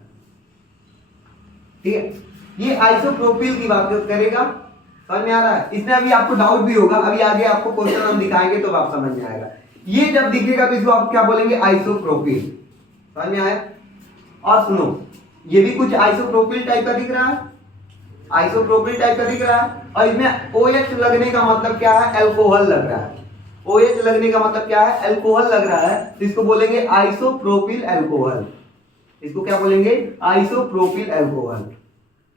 ठीक है। ये आइसोप्रोपिल की बात करेगा, समझ में आ रहा है? इसमें अभी आपको डाउट भी होगा, अभी आगे आपको क्वेश्चन हम दिखाएंगे तो आप समझ में आएगा। ये जब दिखेगा तो इसको आप क्या बोलेंगे? आइसोप्रोपिल। समझ में आया? और सुनो, ये भी कुछ आइसोप्रोपिल टाइप का दिख रहा है, आइसोप्रोपिल टाइप का दिख रहा है, और इसमें OH लगने का मतलब क्या है? अल्कोहल लग रहा है। OH लगने का मतलब क्या है? अल्कोहल लग रहा है, तो इसको बोलेंगे आइसोप्रोपिल अल्कोहल। इसको क्या बोलेंगे? Isopropyl alcohol.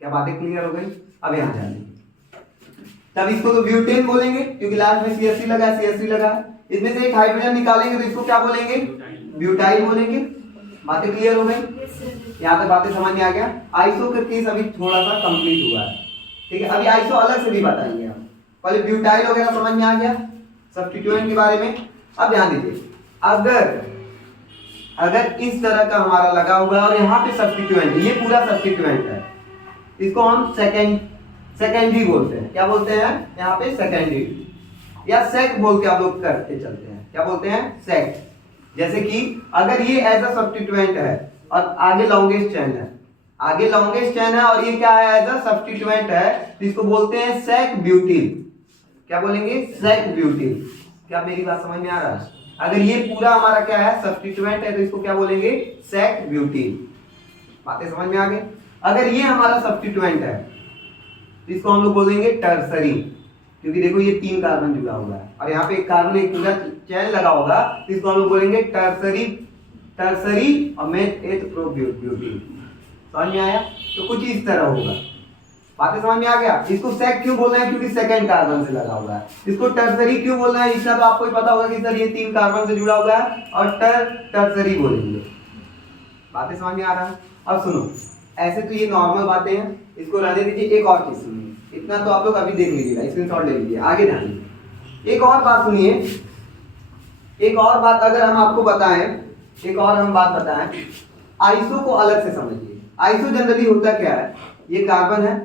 क्या बातें क्लियर हो गई? अब यहां जाने, तब इसको तो ब्यूटेन बोलेंगे क्योंकि लास्ट में CH3 लगा है, CH3 लगा है। इसमें से एक हाइड्रोजन निकालेंगे तो इसको क्या बोलेंगे? ब्यूटाइल बोलेंगे। बातें क्लियर हो गई? यहाँ तक बातें समझ में आ गया? आइसो का केस अभी थोड़ा सा कंप्लीट हुआ है, ठीक है। अभी आइसो अलग से भी बताएंगे हम, पहले ब्यूटाइल वगैरह समझ में आ गया सब्स्टिट्यूएंट के बारे में। अब ध्यान दीजिए, अगर इस तरह का हमारा लगा हुआ है और यहाँ पे सब्स्टिट्यूएंट, ये पूरा सब्स्टिट्यूएंट है, इसको हम सेकेंडरी बोलते हैं। क्या बोलते हैं? यहाँ पे सेकेंडरी या सेक बोल के आप लोग करते चलते हैं। क्या बोलते हैं? सेक। जैसे कि अगर ये एज अ सब्स्टिट्यूएंट है और आगे लॉन्गेस्ट चेन है, आगे लॉन्गेस्ट चेन है और ये क्या है? एज अ सब्स्टिट्यूएंट है, तो इसको बोलते हैं सेक ब्यूटिल। क्या बोलेंगे? सेक ब्यूटिल। क्या मेरी बात समझ में आ रहा है? अगर ये पूरा हमारा क्या है? सब्स्टिट्यूएंट है, तो इसको क्या बोलेंगे? सेक ब्यूटिल। बातें समझ में आ गई? अगर ये हमारा सब्स्टिट्यूएंट है तो इसको हम लोग बोलेंगे टर्सरी, क्योंकि देखो ये 3 कार्बन जुड़ा हुआ है और यहाँ पे एक कार्बन एक पूरा चेन लगा होगा, तो इसको हम लोग बोलेंगे टर्सरी और मेथ 8 प्रो ब्यूटिल। समझ में आया? तो कुछ इस तरह होगा। बातें समझ में आ गया? इसको सेक क्यों बोल रहे हैं? क्योंकि सेकंड कार्बन से लगा हुआ है। इसको टर्सरी क्यों बोल रहे हैं? इसका तो आपको ही पता होगा कि सर ये 3 कार्बन से जुड़ा हुआ है और टर्सरी बोलेंगे। बातें समझ में आ रहा है? अब सुनो, ऐसे तो ये नॉर्मल बातें हैं, इसको रहने दीजिए। एक और चीज सुनिए, इतना तो आप लोग अभी देख लीजिएगा, स्क्रीनशॉट ले लीजिए, आगे जानिए। एक और बात सुनिए, एक और बात अगर हम आपको बताएं, एक और हम बात बताएं, आइसो को अलग से समझिए। आइसो जनरली होता क्या है? ये कार्बन है,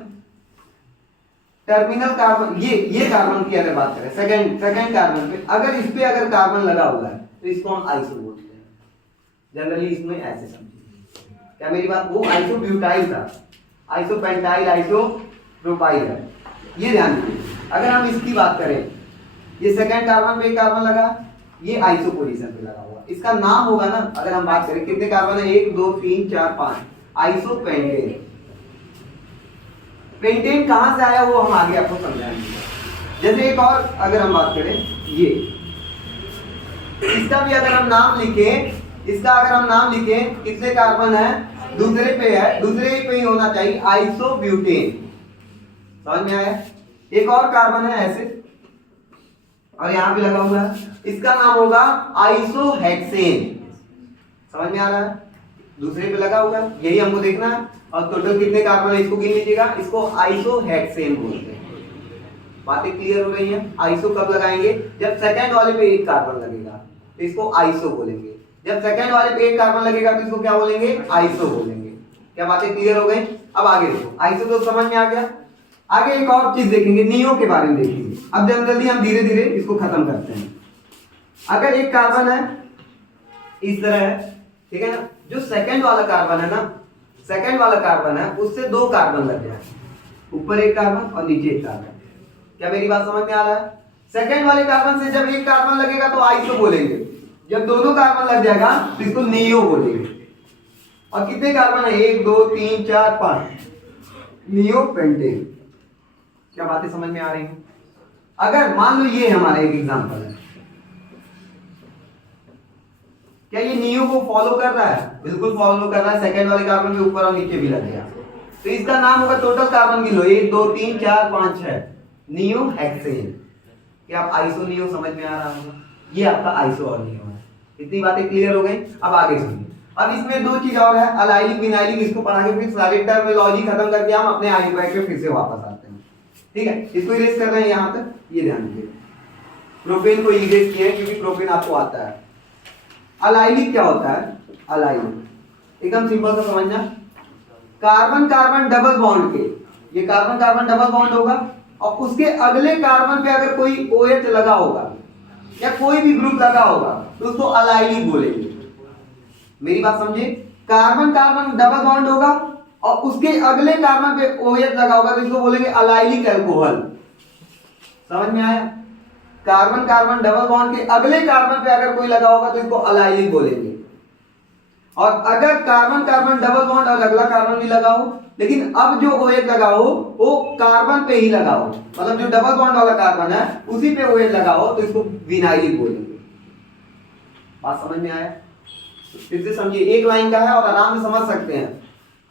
टर्मिनल कार्बन, ये कार्बन की अगर बात करें, सेकंड कार्बन पे अगर इस पे अगर कार्बन लगा हुआ है तो इसको हम आइसो बोलते हैं। जनरली इसमें ऐसे समझिए। क्या मेरी बात? वो आइसो ब्यूटाइल था, आइसो पेंटाइल, आइसो प्रोपाइल है, ये ध्यान दीजिए। अगर हम इसकी बात करें, ये सेकंड कार्बन पे कार्बन लगा, ये आइसो पोजीशन पे लगा हुआ, इसका नाम होगा ना, अगर हम बात करें कितने कार्बन है, 1 2 3 4 5, आइसो पेंटेन। पेंटेन कहां से आया वो हम आगे आपको समझाएंगे। जैसे एक और अगर हम बात करें, ये इसका भी अगर हम नाम लिखें, इसका अगर हम नाम लिखें, कितने कार्बन है, दूसरे पे है, दूसरे पे ही होना चाहिए, आइसोब्यूटेन। समझ में आया? एक और कार्बन है ऐसे और यहां पे लगा हुआ है, इसका नाम होगा आइसोहेक्सेन। समझ में आ रहा है? दूसरे पे लगा हुआ है, यही हमको देखना है। और टोटल कितने कार्बन है इसको गिन लीजिएगा, इसको आइसोहेक्सेन बोलते हैं। बातें क्लियर हो रही है? आइसो कब लगाएंगे, जब सेकंड वाले पे एक कार्बन लगेगा तो इसको आइसो बोलेंगे, जब सेकंड वाले पे एक कार्बन लगेगा तो इसको क्या बोलेंगे, आइसो बोलेंगे। क्या बातें क्लियर हो गई? अब आगे देखो, आइसो तो समझ में आ गया। आगे एक और चीज देखेंगे, नियो के बारे में देखेंगे। अब जल्दी हम धीरे धीरे इसको खत्म करते हैं। अगर एक कार्बन है इस तरह है, ठीक है ना, जो सेकंड वाला कार्बन है ना, सेकंड वाला कार्बन है उससे 2 कार्बन लग जाए, ऊपर एक कार्बन और नीचे एक कार्बन। क्या मेरी बात समझ में आ रहा है? सेकंड वाले कार्बन से जब एक कार्बन लगेगा तो आइसो बोलेंगे, जब दोनों कार्बन लग जाएगा तो इसको नियो बोलेंगे। और कितने कार्बन है, 1 2 3 4 5, नियो पेंटेन। क्या बातें समझ में आ रही हैं? अगर मान लो ये हमारा एक एग्जांपल है, क्या ये नियो को फॉलो कर रहा है? बिल्कुल फॉलो कर रहा है, सेकंड वाले कार्बन के ऊपर और नीचे भी लग गया, तो इसका नाम होगा, टोटल कार्बन गिन लो, 1 2 3 4 5 6, नियो हेक्सेन। क्या आप आइसो नियो समझ में आ रहा होगा? ये आपका आइसो और नियो है। इतनी बातें क्लियर हो गई? अब आगे सुनिए। अब इसमें 2 चीज और है, अलाइलिक विनाइलिक, इसको पढ़ा के फिर सारी टर्मिनोलॉजी खत्म करके हम अपने आईयूपैक पे फिर से वापस आते हैं। ठीक है, इसको इरेज कर रहे हैं यहां तक, ये ध्यान दीजिए। प्रोपेन को इरेज किया है क्योंकि प्रोपेन आपको आता है। अलाइलिक क्या होता है? अलाइलिक एकदम सिंपल सा समझना, कार्बन कार्बन डबल बॉन्ड के, ये कार्बन कार्बन डबल बॉन्ड होगा और उसके अगले कार्बन पे अगर कोई OH लगा होगा या कोई भी ग्रुप लगा होगा तो उसको अलाइलिक बोलेंगे। मेरी बात समझे? कार्बन कार्बन डबल बॉन्ड होगा और उसके अगले कार्बन पे OH लगा होगा तो इसको बोलेंगे अलाइलिक अल्कोहल। समझ में आया? कार्बन कार्बन डबल बॉन्ड के अगले कार्बन पे अगर कोई लगा होगा तो इसको अलाइलिक बोलेंगे। और अगर कार्बन कार्बन डबल बॉन्ड और अगला कार्बन भी लगा हो, लेकिन अब जो OH लगा हो वो कार्बन पे ही लगा हो, मतलब जो डबल बॉन्ड वाला कार्बन है उसी पे OH लगा हो, तो इसको विनाइलिक बोलेंगे। बात समझ में आया? फिर से समझिए, एक लाइन का है और आराम से समझ सकते हैं।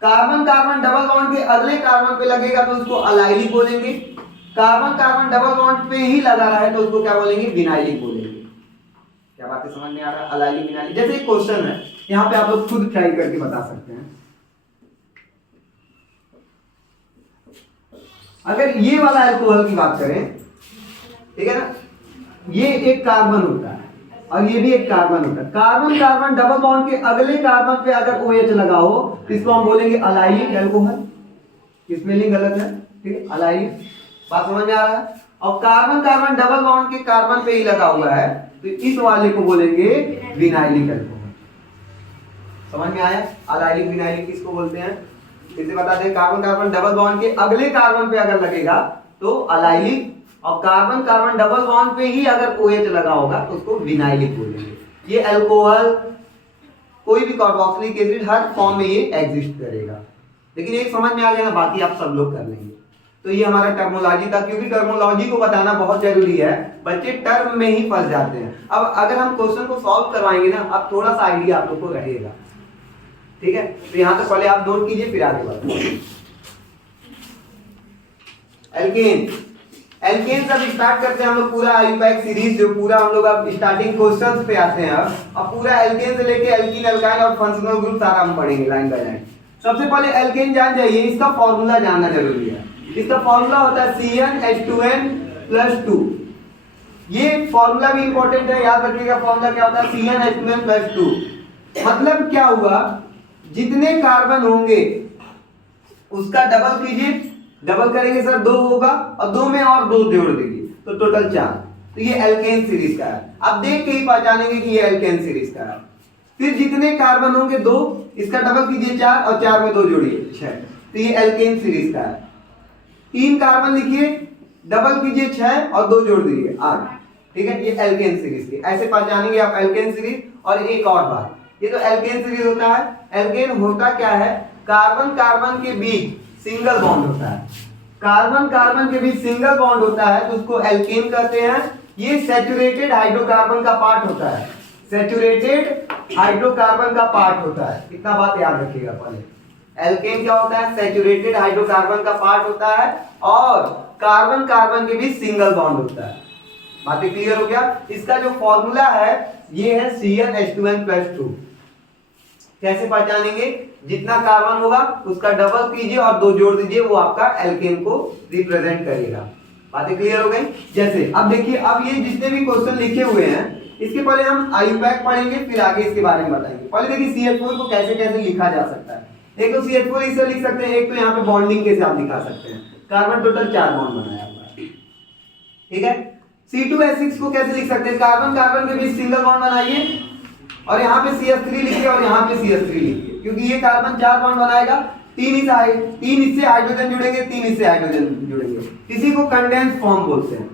कार्बन कार्बन डबल बॉन्ड के अगले कार्बन पे लगेगा तो उसको अलाइलिक बोलेंगे, कार्बन कार्बन डबल बॉन्ड पे ही लगा रहा है तो उसको क्या बोलेंगे, विनाइलिक बोलेंगे। क्या बातें समझ में आ रहा है? Allylic vinylic. जैसे एक क्वेश्चन है, यहाँ पे आप लोग खुद ट्राई करके बता सकते हैं। अगर ये वाला अल्कोहल की बात करें, ठीक है ना, ये एक कार्बन होता है और ये भी एक कार्बन होता है। कार्बन कार्बन डबल बॉन्ड के अगले कार्बन पे अगर OH लगा हो तो इसको हम बोलेंगे अलाइलिक अल्कोहल। स्पेलिंग गलत है, ठीक है, अलाइलिक। बात समझ में आ रहा है? और कार्बन कार्बन डबल बॉन्ड के कार्बन पे ही लगा हुआ है तो इस वाले को बोलेंगे विनाइलिक अल्कोहल। समझ में आया? अलाइलिक विनाइलिक किसको बोलते हैं? इसे बता दें, कार्बन कार्बन डबल बॉन्ड के अगले कार्बन पे अगर लगेगा तो अलाइलिक, और कार्बन कार्बन डबल बॉन्ड पे ही अगर OH लगा होगा तो उसको विनाइलिक बोलेंगे। ये अल्कोहल, कोई भी कार्बोक्सिलिक एसिड हर फॉर्म में ये एग्जिस्ट करेगा। लेकिन एक समझ में आ गया ना, बाकी आप सब लोग कर लेंगे। तो ये हमारा टर्मोलॉजी था, क्योंकि टर्मोलॉजी को बताना बहुत जरूरी है, बच्चे टर्म में ही फंस जाते हैं। अब अगर हम क्वेश्चन को सॉल्व करवाएंगे ना, अब थोड़ा सा आइडिया आप लोग को रहेगा। ठीक है, तो यहां तक पहले आप नोट कीजिए, फिर आगे बढ़ते। एल्केन, एल्केन सब स्टार्ट करते हैं हम लोग पूरा आईयूपैक सीरीज, जो पूरा हम लोग अब स्टार्टिंग क्वेश्चंस पे आते हैं। अब पूरा एल्केन से लेके एल्कीन, अल्काइन और फंक्शनल ग्रुप सारा हम पढ़ेंगे लाइन बाय लाइन। सबसे पहले एल्केन जान जाइए, इसका फॉर्मूला जानना जरूरी है। इसका फॉर्मूला होता है CnH2n+2। ये फॉर्मूला भी इंपॉर्टेंट है, याद रखिएगा। फॉर्मूला क्या होता है? CnH2n+2। मतलब क्या हुआ, जितने कार्बन होंगे उसका डबल कीजिए, डबल करेंगे सर 2 होगा और 2 में और 2 जोड़ देंगे तो टोटल 4। तो ये एल्केन सीरीज का है। आप देख के ही पहचानेंगे कि ये एल्केन सीरीज का है। फिर जितने कार्बन होंगे 2, इसका डबल कीजिए 4 और 4 में 2 जोड़िए 6, तो ये एल्केन सीरीज का है। 3 कार्बन लिखिए, डबल कीजिए 6 और 2 जोड़ दीजिए 8, ठीक है, ये एल्केन सीरीज की ऐसे पहचानेंगे आप एल्केन सीरीज। और एक और बात, ये जो एल्केन सीरीज होता है, एल्केन होता क्या है, कार्बन कार्बन के बीच सिंगल बॉन्ड होता है, कार्बन कार्बन के बीच सिंगल बॉन्ड होता है तो उसको एल्केन कहते हैं। ये सैचुरेटेड हाइड्रोकार्बन का पार्ट होता है, सैचुरेटेड हाइड्रोकार्बन का पार्ट होता है, इतना बात याद रखिएगा पहले। एल्केन क्या होता है, सैचुरेटेड हाइड्रोकार्बन का पार्ट होता है और कार्बन कार्बन के बीच सिंगल बॉन्ड होता है। बातें क्लियर हो गया। इसका जो फॉर्मूला है ये है CnH2n+2। कैसे पहचानेंगे, जितना कार्बन होगा उसका डबल कीजिए और 2 जोड़ दीजिए, वो आपका एल्केन को रिप्रेजेंट करेगा। बातें क्लियर हो गई। जैसे अब देखिए, अब ये जितने भी क्वेश्चन लिखे हुए हैं इसके पहले हम IUPAC पढ़ेंगे, फिर आगे इसके बारे में बताएंगे। पहले देखिए CH4 को कैसे कैसे लिखा जा सकता है। एक तो CH4 इसे लिख सकते हैं, एक तो यहाँ पे बॉन्डिंग के साथ दिखा सकते हैं। कार्बन टोटल 4 बॉन्ड बनाया हुआ है, ठीक है। C2H6 को कैसे लिख सकते हैं, कार्बन कार्बन के बीच सिंगल बॉन्ड बनाइए और यहाँ पे CH3 लिखिए और यहाँ पे CH3 लिखिए, क्योंकि ये कार्बन 4 बॉन्ड बनाएगा, 3 इससे हाइड्रोजन जुड़ेंगे, 3 इससे हाइड्रोजन जुड़ेंगे। इसी को कंडेंस फॉर्म बोलते हैं।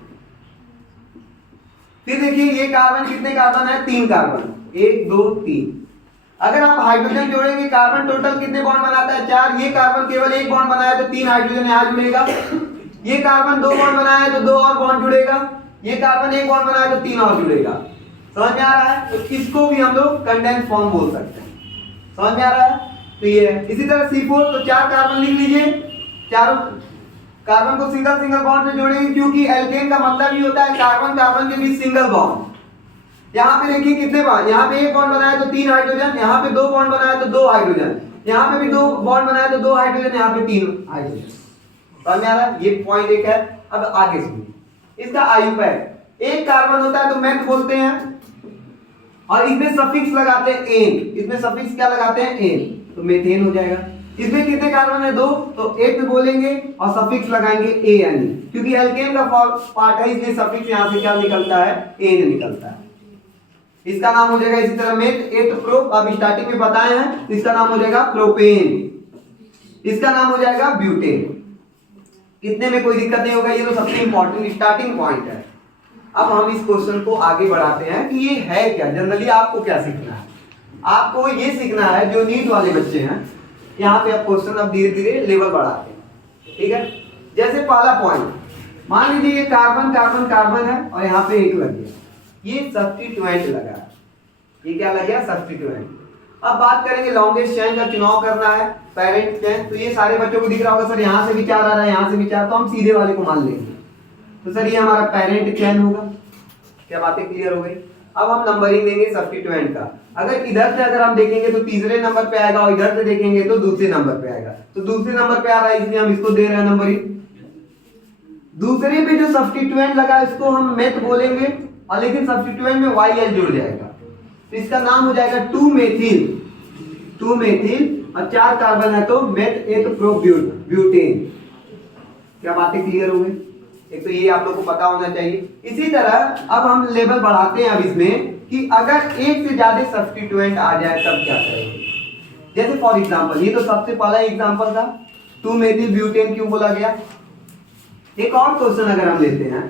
फिर देखिए ये कार्बन कितने कार्बन है, 3 कार्बन, 1 2 3। अगर आप हाइड्रोजन जोड़ेंगे, कार्बन टोटल कितने बॉन्ड बनाता है, 4। ये कार्बन केवल 1 बॉन्ड बनाया तो 3 हाइड्रोजन यहाँ जुड़ेगा। ये कार्बन 2 बॉन्ड बनाया है तो 2 और बॉन्ड जुड़ेगा। ये कार्बन 1 बॉन्ड बनाया तो 3 और जुड़ेगा। समझ में आ रहा है। तो इसको भी हम लोग कंडेंस फॉर्म बोल सकते हैं। समझ में आ रहा है। तो ये है। इसी तरह C4 तो 4 कार्बन लिख लीजिए, चारों कार्बन को सिंगल सिंगल बॉन्ड से जोड़ेंगे, क्योंकि एल्केन का मतलब ही होता है कार्बन कार्बन के बीच सिंगल बॉन्ड। यहाँ पे देखिए कितने बॉन्ड, यहाँ पे 1 बॉन्ड बनाया तो 3 हाइड्रोजन, यहाँ पे 2 बॉन्ड बनाया तो 2 हाइड्रोजन, यहाँ पे भी 2 बॉन्ड बनाया तो 2 हाइड्रोजन, यहाँ पे 3 हाइड्रोजन। समझ में आ रहा है। ये पॉइंट 1 है। अब आगे सुनिए, इसका IUPAC, एक कार्बन होता है तो मेथ बोलते हैं और इसमें सफिक्स लगाते हैं एन। इसमें सफिक्स क्या लगाते हैं, एन, तो मेथेन हो जाएगा। इसमें कितने कार्बन है, 2, तो एक बोलेंगे और सफिक्स लगाएंगे AN, क्योंकि एल्केन का पार्ट है इसलिए सफिक्स यहां से क्या निकलता है, एन निकलता है। इसका नाम हो जाएगा इसी तरह मेथ, एट प्रोप, अब स्टार्टिंग में बताए हैं, इसका नाम हो जाएगा प्रोपेन, इसका नाम हो जाएगा ब्यूटेन। इतने में कोई दिक्कत नहीं होगा। ये तो सबसे इंपॉर्टेंट स्टार्टिंग पॉइंट है। अब हम इस क्वेश्चन को आगे बढ़ाते हैं कि ये है क्या। जनरली आपको क्या सीखना है, आपको ये सीखना है, जो नीट वाले बच्चे हैं यहाँ पे आप क्वेश्चन अब धीरे धीरे लेवल बढ़ाते हैं, ठीक है। जैसे पहला पॉइंट, मान लीजिए ये कार्बन कार्बन कार्बन है और यहाँ पे एक लग गया, ये सब्स्टिट्यूएंट लगा, ये क्या लग गया, सब्स्टिट्यूएंट। अब बात करेंगे लॉन्गेस्ट चेन का चुनाव करना है, पेरेंट चेन। तो ये सारे बच्चों को दिख रहा होगा सर यहाँ से विचार आ रहा है, यहाँ से विचार, तो हम सीधे वाले को मान लेंगे। तो सर ये हमारा पेरेंट चेन होगा। क्या बातें क्लियर हो गई। अब हम नंबरिंग देंगे सब्स्टिट्यूएंट का। अगर इधर से अगर हम देखेंगे तो तीसरे नंबर पे आएगा और इधर से देखेंगे तो दूसरे नंबर पे आएगा। तो दूसरे नंबर पे आ रहा है इसलिए हम इसको दे रहे हैं नंबरिंग। दूसरे पे जो सब्स्टिट्यूएंट लगा इसको हम मेथ बोलेंगे, और लेकिन सब्स्टिट्यूएंट में YL जुड़ जाएगा, तो इसका नाम हो जाएगा 2 मेथिल, 2 मेथिल, और 4 कार्बन है तो मेथ एक प्रोब्यूटेन। क्या बातें क्लियर हो गई। एक तो ये आप लोग को पता होना चाहिए। इसी तरह अब हम लेवल बढ़ाते हैं अब इसमें कि अगर एक से ज्यादा सब्स्टिट्यूएंट आ जाए तब क्या करेंगे। जैसे फॉर एग्जांपल, ये तो सबसे पहला एग्जांपल था, 2 मेथिल ब्यूटेन क्यों बोला गया। एक और क्वेश्चन अगर हम लेते हैं,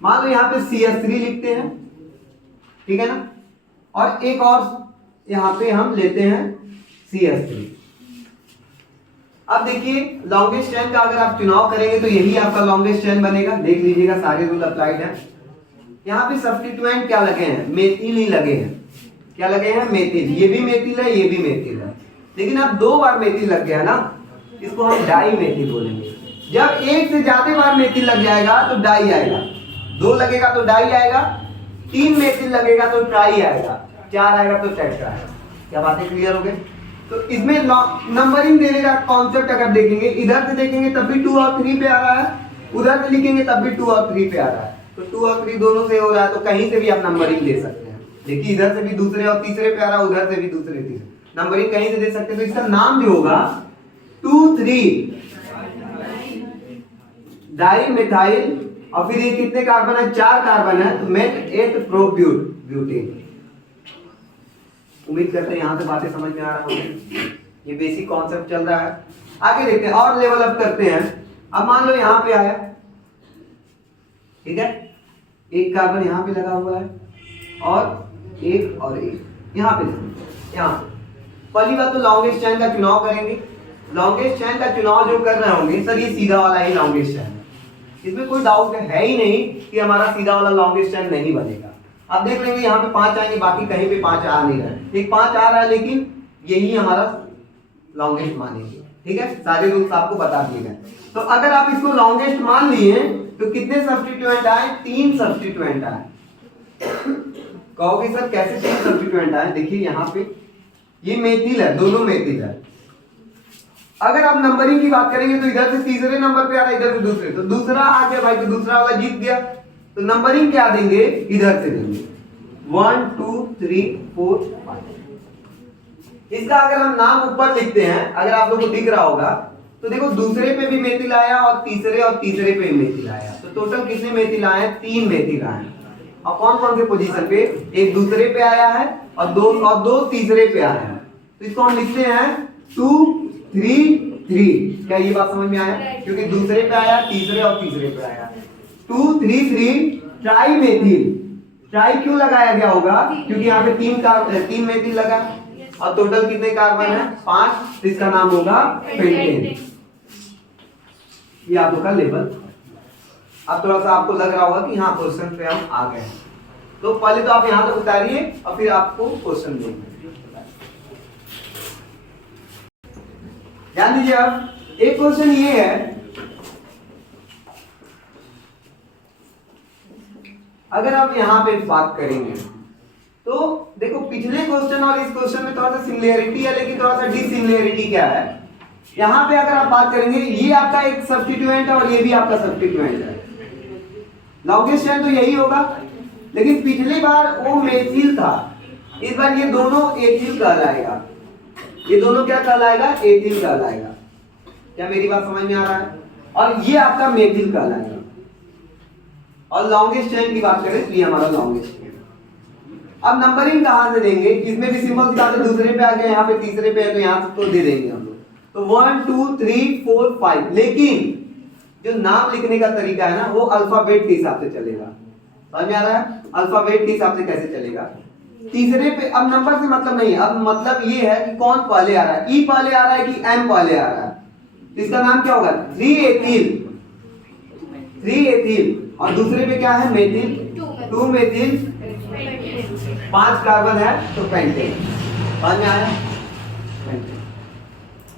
मान लो यहाँ पे CH3 लिखते हैं, ठीक है ना, और एक और यहाँ पे हम लेते हैं CH3। अब देखिए लॉन्गेस्ट चेन का अगर आप चुनाव करेंगे तो यही आपका लॉन्गेस्ट चेन बनेगा। देख लीजिएगा सारे रूल अप्लाइड हैं। यहाँ पे सब्स्टिट्यूएंट क्या लगे हैं, मेथिल ही लगे हैं। क्या लगे हैं, मेथिल। ये भी मेथिल है, ये भी मेथिल है, लेकिन अब 2 बार मेथिल लग गया ना, इसको हम डाई मेथिल बोलेंगे। जब एक से ज्यादा बार मेथिल लग जाएगा तो डाई आएगा, 2 लगेगा तो डाई आएगा, 3 मेथिल लगेगा तो ट्राई आएगा, 4 आएगा तो टेट्रा आएगा। क्या बातें क्लियर हो गई। तो इसमें नंबरिंग देने का कॉन्सेप्ट अगर देखेंगे, इधर से देखेंगे तब भी 2 और 3 पे आ रहा है, उधर से लिखेंगे तब भी 2 और 3 पे आ रहा है। तो 2 और 3 दोनों से हो रहा है, तो कहीं से भी आप नंबरिंग दे सकते हैं। देखिए इधर से भी दूसरे और तीसरे पे आ रहा है, उधर से भी दूसरे तीसरे, नंबरिंग कहीं से दे सकते हैं। तो इसका नाम जो होगा 2,3 डाई मिथाइल, और फिर ये कितने कार्बन है, 4 कार्बन है, तो मेथ 8 प्रोब्यूटेन। उम्मीद करते हैं यहां से बातें समझ में आ रहा होगी। ये बेसिक कॉन्सेप्ट चल रहा है। आगे देखते हैं और लेवल अप करते हैं। अब मान लो यहां पे आया, ठीक है, एक कार्बन यहाँ पे लगा हुआ है और एक यहाँ पे लगा, यहाँ पे। पहली बात तो लॉन्गेस्ट चेन का चुनाव करेंगे। लॉन्गेस्ट चेन का चुनाव जो कर रहे होंगे सर, ये सीधा वाला ही लॉन्गेस्ट चेन है, इसमें कोई डाउट है ही नहीं कि हमारा सीधा वाला लॉन्गेस्ट चेन नहीं बनेगा। आप देख लेंगे यहाँ पे 5 आएंगे, बाकी कहीं पे 5 आ नहीं रहे, एक 5 आ रहा है लेकिन यही हमारा लॉन्गेस्ट मानेंगे। ठीक है, सारे रूल्स आपको बता दिए गए। तो अगर आप इसको लॉन्गेस्ट मान लिए तो कितने सब्स्टिट्यूएंट आए? 3 सब्स्टिट्यूएंट आए। कहोगे सर कैसे 3 सब्स्टिट्यूएंट आए? देखिए यहाँ पे ये मेथिल है, दोनों मेथिल है। अगर आप नंबरिंग की बात करेंगे तो इधर से तीसरे नंबर पे आ रहा है, इधर से दूसरे, तो दूसरा आ गया भाई, तो दूसरा वाला जीत गया। तो नंबरिंग क्या देंगे? इधर से देंगे 1 2 3 4 5। इसका अगर हम नाम ऊपर लिखते हैं, अगर आप लोगों को दिख रहा होगा तो देखो दूसरे पे भी मेथिल आया और तीसरे पे भी मेथिल आया, तो टोटल कितने मेथिल आए? 3 मेथिल आए। और कौन कौन से पोजीशन पे? एक दूसरे पे आया है और दो तीसरे पे आया है। तो इसको हम लिखते हैं 2 3 3। क्या ये बात समझ में आया? क्योंकि दूसरे पे आया, तीसरे और तीसरे पे आया। 2 3 3 ट्राई मेथिल। ट्राई क्यों लगाया गया होगा? क्योंकि यहाँ पे 3 मेथिल लगा और टोटल कितने कार्बन है? 5। इसका नाम होगा पेंटेन। ये आप लोग का लेवल। अब थोड़ा सा आपको लग रहा होगा कि हाँ क्वेश्चन पे हम आ गए हैं, तो पहले तो आप यहाँ तक उतारिए और फिर आपको क्वेश्चन देंगे। ध्यान दीजिए। अब एक क्वेश्चन ये है, अगर आप यहाँ पे बात करेंगे तो देखो पिछले क्वेश्चन और इस क्वेश्चन में थोड़ा सा सिमिलरिटी है, लेकिन थोड़ा सा डिसिमिलरिटी क्या है। यहाँ पे अगर आप बात करेंगे, ये आपका एक सब्स्टिट्यूएंट है और ये भी आपका सब्स्टिट्यूएंट है, लॉन्गेस्ट चेन तो यही होगा। लेकिन पिछली बार वो मेथिल था, इस बार ये दोनों एथिल कहलाएगा। ये दोनों क्या कहलाएगा? एथिल कहलाएगा। क्या मेरी बात समझ में आ रहा है? और ये आपका मेथिल कहलाएगा। और लॉन्गेस्ट चेन की बात करें तो ये हमारा लॉन्गेस्ट चेन। अब नंबरिंग कहां से देंगे? इसमें भी सिंपल सा, दूसरे पे आ गया, यहाँ पे तीसरे पे है, तो यहाँ से तो दे देंगे हम लोग। तो 1 2 3 4 5। लेकिन जो नाम लिखने का तरीका है ना, वो अल्फाबेट के हिसाब से चलेगा। समझ में आ रहा है? अल्फाबेट के हिसाब से कैसे चलेगा? तीसरे पे अब नंबर से मतलब नहीं है, अब मतलब ये है कि कौन पहले आ रहा है, ई पहले आ रहा है कि एम पहले आ रहा है। तो इसका नाम क्या होगा? 3 एथिल। और दूसरे पे क्या है? मेथिल। 2 मेथिल, 5 कार्बन है तो पेंटेन। समझ में आया? पेंटेन।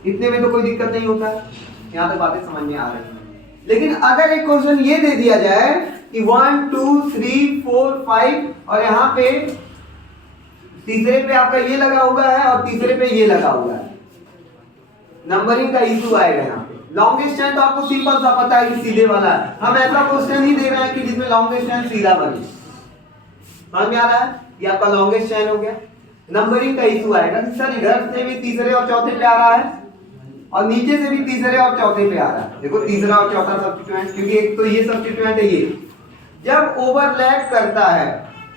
इतने में तो कोई दिक्कत नहीं होता, यहाँ तक बातें समझ में आ रही है। लेकिन अगर एक क्वेश्चन ये दे दिया जाए कि 1 2 3 4 5 और यहाँ पे तीसरे पे आपका ये लगा हुआ है और तीसरे पे ये लगा हुआ है, नंबरिंग का इशू आएगा यहाँ पे। लॉन्गेस्ट चेन तो आपको सिंपल सा पता है कि सीधे वाला है। हम ऐसा क्वेश्चन ही दे रहे हैं कि जिसमें लॉन्गेस्ट चेन सीधा बने। समझ में आ रहा है? ये आपका लॉन्गेस्ट चेन हो गया। नंबरिंग का इशू आएगा कि सर इधर से भी तीसरे और चौथे पे आ रहा है और नीचे से भी तीसरे और चौथे पे आ रहा है। देखो तीसरा और चौथा सब्स्टिट्यूएंट, क्योंकि एक तो ये सब्स्टिट्यूएंट है, ये जब ओवरलैप करता है,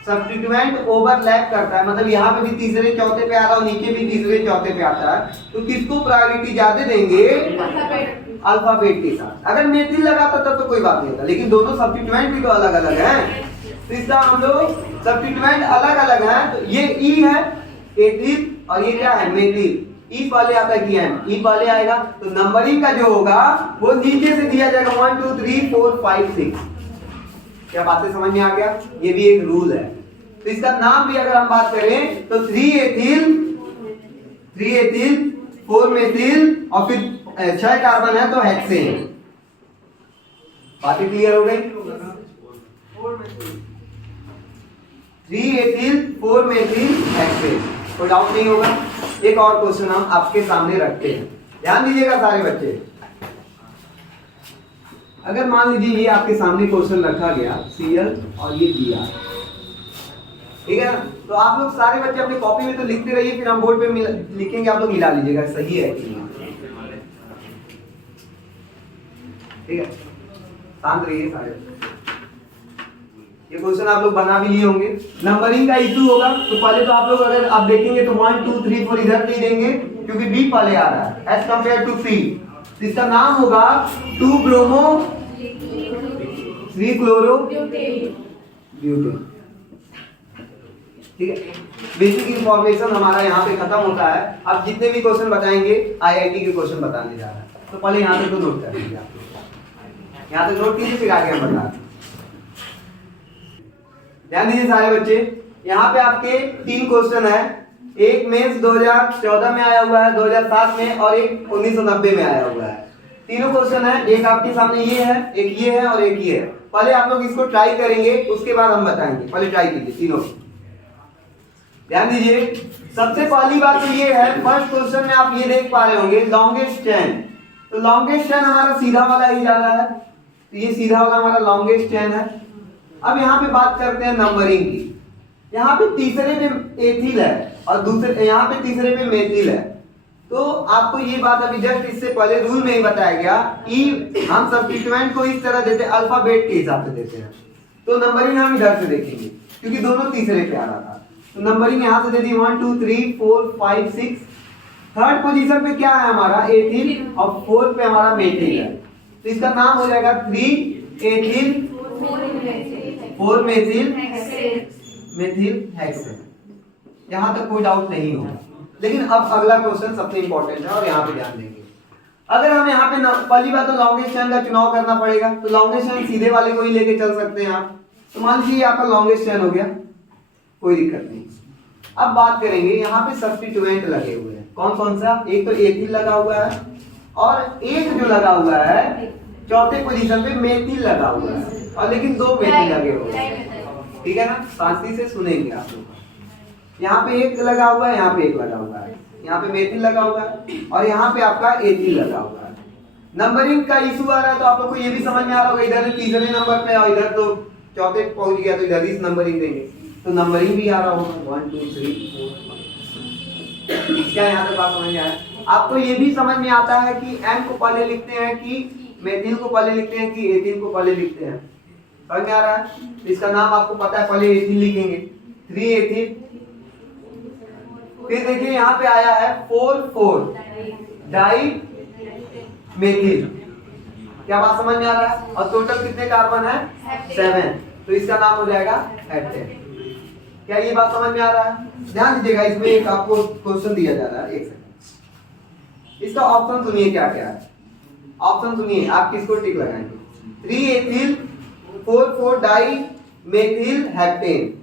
सब्स्टिट्यूएंट ओवरलैप करता है, मतलब यहाँ पे भी तीसरे चौथे पे आ रहा है और नीचे भी तीसरे चौथे पे आता है, तो किसको प्रायोरिटी ज्यादा देंगे? अल्फाबेट के साथ। अगर मेथिल लगाता तब तो कोई बात नहीं होता, लेकिन दोनों सब्स्टिट्यूएंट भी तो अलग अलग हैं, तो इसका हम लोग सब्स्टिट्यूएंट अलग अलग हैं। तो ये ई है एथिल और ये क्या है? मेथिल। ई पहले आता है कि एम? ई पहले आएगा, तो नंबरिंग का जो होगा वो नीचे से दिया जाएगा 1 2 3 4 5 6। क्या बातें समझ में आ गया? ये भी एक रूल है। तो इसका नाम भी अगर हम बात करें तो 3 एथिल 4 मेथिल और फिर 6 कार्बन है तो हेक्सेन। बातें क्लियर हो गई? 3 एथिल 4 मेथिल हेक्सेन, कोई डाउट नहीं होगा। एक और क्वेश्चन हम आपके सामने रखते हैं, ध्यान दीजिएगा सारे बच्चे। अगर मान लीजिए ये आपके सामने क्वेश्चन रखा गया Cl और ये Br, ठीक है ना? तो आप लोग सारे बच्चे अपनी कॉपी में तो लिखते रहिए, फिर हम बोर्ड पे लिखेंगे, आप लोग मिला लीजिएगा सही है कि नहीं। ठीक है, शांत रहिए सारे। ये क्वेश्चन आप लोग बना भी लिए होंगे। नंबरिंग का इशू होगा तो पहले तो आप लोग अगर आप देखेंगे तो 1 2 3 4 इधर नहीं देंगे क्योंकि बी पहले आ रहा है एज कंपेयर टू सी। इसका नाम होगा 2 ब्रोमो 3 क्लोरो ब्यूटेन। ठीक है, बेसिक इंफॉर्मेशन हमारा यहाँ पे खत्म होता है। अब जितने भी क्वेश्चन बताएंगे आईआईटी के क्वेश्चन बताने जा रहा है, तो पहले यहाँ तक तो नोट कर लीजिए आप, यहाँ तक नोट कीजिए, फिर आगे हम बता दें। ध्यान दीजिए सारे बच्चे, यहाँ पे आपके 3 क्वेश्चन है। एक मेंस 2014 में आया हुआ है, 2007 में, और एक 1990 में आया हुआ है। तीनों क्वेश्चन है, एक आपके सामने ये है, एक ये है और एक ये है। पहले आप लोग इसको ट्राई करेंगे, उसके बाद हम बताएंगे। पहले ट्राई कीजिए तीनों। ध्यान दीजिए, सबसे पहली बात तो ये है, फर्स्ट क्वेश्चन में आप ये देख पा रहे होंगे लॉन्गेस्ट चेन। तो लॉन्गेस्ट चेन हमारा सीधा वाला ही जा रहा है, तो ये सीधा वाला हमारा लॉन्गेस्ट चेन है। अब यहाँ पे बात करते हैं नंबरिंग की। यहाँ पे तीसरे पे एथिल है और दूसरे यहाँ पे तीसरे पे मेथिल है। तो आपको ये बात अभी जस्ट इससे पहले रूल में ही बताया गया कि हम सब्स्टिट्यूएंट को इस तरह देते हैं, अल्फाबेट के हिसाब से देते हैं। तो नंबरिंग हम इधर से देखेंगे क्योंकि दोनों तीसरे पे आ रहा था। तो नंबरिंग यहाँ से दे दी 1 2 3 4 5 6। थर्ड पोजीशन पे क्या है हमारा एथिल और फोर्थ पे हमारा मेथिल है। तो इसका नाम हो जाएगा 3 एथिल 4 मेथिल हेक्सेन। यहाँ तक कोई डाउट नहीं होगा। लेकिन अब अगला क्वेश्चन सबसे इंपॉर्टेंट है और यहाँ पे ध्यान देंगे। अगर हम यहाँ पे पहली बात तो लॉन्गेस्ट चेन का चुनाव करना पड़ेगा। तो लॉन्गेस्ट चेन सीधे वाले को ही लेके चल सकते हैं आप। तो मान लीजिए आपका लॉन्गेस्ट चेन हो गया, कोई दिक्कत नहीं। अब बात करेंगे, यहाँ पे सब्स्टिट्यूएंट लगे हुए हैं। कौन कौन सा? एक तो एथिल लगा हुआ है और एक जो लगा हुआ है चौथे पोजीशन पे मेथिल लगा हुआ है, और लेकिन 2 मेथिल लगे हुए हैं। ठीक है ना, शांति से सुनेंगे आप लोग। यहाँ पे एक लगा हुआ है, यहाँ पे एक लगा हुआ है, यहाँ पे मेथिल लगा हुआ है और यहाँ पे आपका एथिल लगा हुआ है। नंबरिंग का इशू आ रहा है तो आप लोग को ये भी समझ में आ रहा होगा, इधर तीसरे नंबर पे और इधर तो चौथे पहुंच गया, तो इधर इस नंबरिंग देंगे तो नंबरिंग भी आ रहा होगा 1 2 3 4 5। क्या यहाँ तक बात समझ में आया? आपको ये भी समझ में आता है कि एम को पहले लिखते हैं कि मेथिल को पहले लिखते हैं कि एथिल को पहले लिखते हैं? समझ में आ रहा है? इसका नाम आपको पता है, पहले एथिल लिखेंगे 3 एथिल। फिर देखिए यहाँ पे आया है 4 4 डाई मेथिल। क्या बात समझ में आ रहा है? और टोटल कितने कार्बन है? 7। तो इसका नाम हो जाएगा हेप्टेन। क्या ये बात समझ में आ रहा है? ध्यान दीजिएगा, इसमें एक आपको क्वेश्चन दिया जा रहा है, एक सेकंड। इसका ऑप्शन सुनिए क्या क्या है। ऑप्शन सुनिए, आप किसको टिक लगाएंगे? 3 ethyl 4 4 di methyl heptane.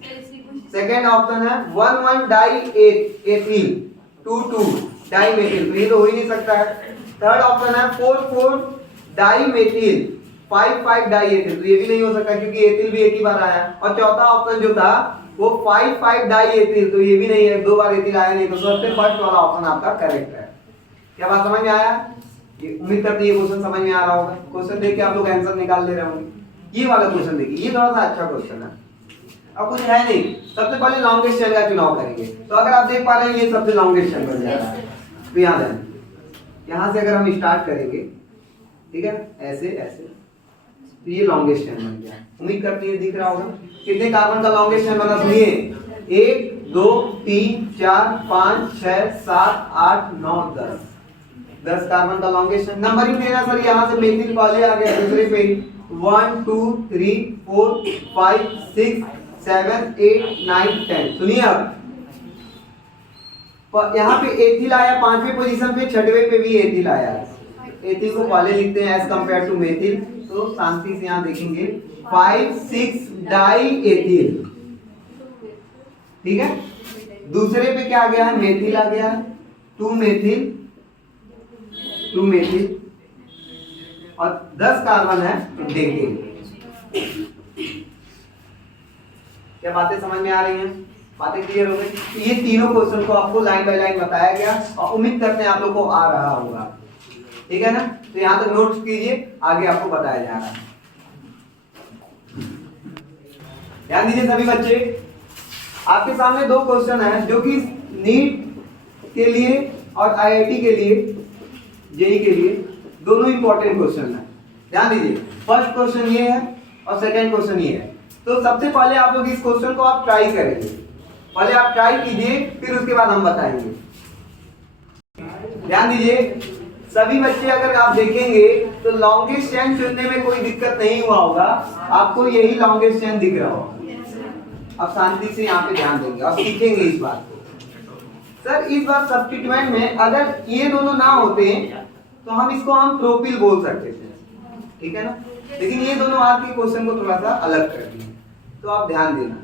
Second option है 1 1 डाई एथिल 2 2 डाई मेथिल। तो ये तो हो ही नहीं सकता है। थर्ड ऑप्शन है 4 4 डाई मेथिल 5 5 डाई एथिल। तो ये भी नहीं हो सकता क्योंकि एथिल भी एक ही बार आया। और चौथा ऑप्शन जो था वो 5 5 डाई एथिल। तो ये भी नहीं है, 2 बार एथिल आया नहीं। तो सबसे फर्स्ट वाला ऑप्शन आपका करेक्ट है। क्या बात समझ में आया? उम्मीद करते ये क्वेश्चन समझ में आ रहा होगा। क्वेश्चन देख के आप लोग आंसर निकाल ले रहे होंगे। ये वाला क्वेश्चन देखिए, ये थोड़ा सा अच्छा क्वेश्चन है। अब कुछ है नहीं, सबसे पहले लॉन्गेस्ट चेन का चुनाव करेंगे। तो अगर आप देख पा रहे हैं ये सबसे लॉन्गेस्ट चेन बन जा रहा है। तो यहाँ से अगर हम स्टार्ट करेंगे, ठीक है, ऐसे ऐसे, तो ये लॉन्गेस्ट चेन बन गया। उम्मीद करते हैं दिख रहा होगा। कितने कार्बन का लॉन्गेस्ट चेन बना? सुनिए, 1 2 3 4 5 6 7 8 9 10 कार्बन का लॉन्गेस्ट चेन। नंबरिंग देना सर, यहाँ से मेथिल पहले आ गया, दूसरे पे 1 2 3 4 5 6 7 8 9 10। सुनिए, अब यहाँ पे एथिल आया 5वें पोजीशन पे, 6वें पे भी एथिल आया। एथिल को पहले लिखते हैं एज कंपेयर टू मेथिल। तो शांति से यहाँ देखेंगे 5 6 डाई एथिल। ठीक है, दूसरे पे क्या आ गया है? मेथिल आ गया, 2 मेथिल और 10 कार्बन है। तो देखिए क्या बातें समझ में आ रही हैं? बातें क्लियर हो गई? ये तीनों क्वेश्चन को आपको लाइन बाय लाइन बताया गया और उम्मीद करते हैं आप लोग को आ रहा होगा। ठीक है ना? तो यहाँ तक नोट्स कीजिए, आगे आपको बताया जा रहा है। ध्यान दीजिए सभी बच्चे, आपके सामने 2 क्वेश्चन है जो कि नीट के लिए और आईआईटी के लिए, जेई के लिए दोनों इंपॉर्टेंट क्वेश्चन है। ध्यान दीजिए, फर्स्ट क्वेश्चन ये है और सेकंड क्वेश्चन ये है। तो सबसे पहले आप लोग इस क्वेश्चन को आप ट्राई करेंगे। पहले आप ट्राई कीजिए, फिर उसके बाद हम बताएंगे। ध्यान दीजिए सभी बच्चे, अगर आप देखेंगे तो लॉन्गेस्ट चेन चुनने में कोई दिक्कत नहीं हुआ होगा। आपको यही लॉन्गेस्ट चेन दिख रहा होगा। अब शांति से यहाँ पे ध्यान देंगे और सीखेंगे इस बात को। सर इस बार सब्स्टिट्यूएंट में अगर ये दोनों ना होते तो हम इसको प्रोपिल बोल सकते थे, ठीक है ना, लेकिन ये दोनों आज के क्वेश्चन को थोड़ा सा अलग कर दिए, तो आप ध्यान देना।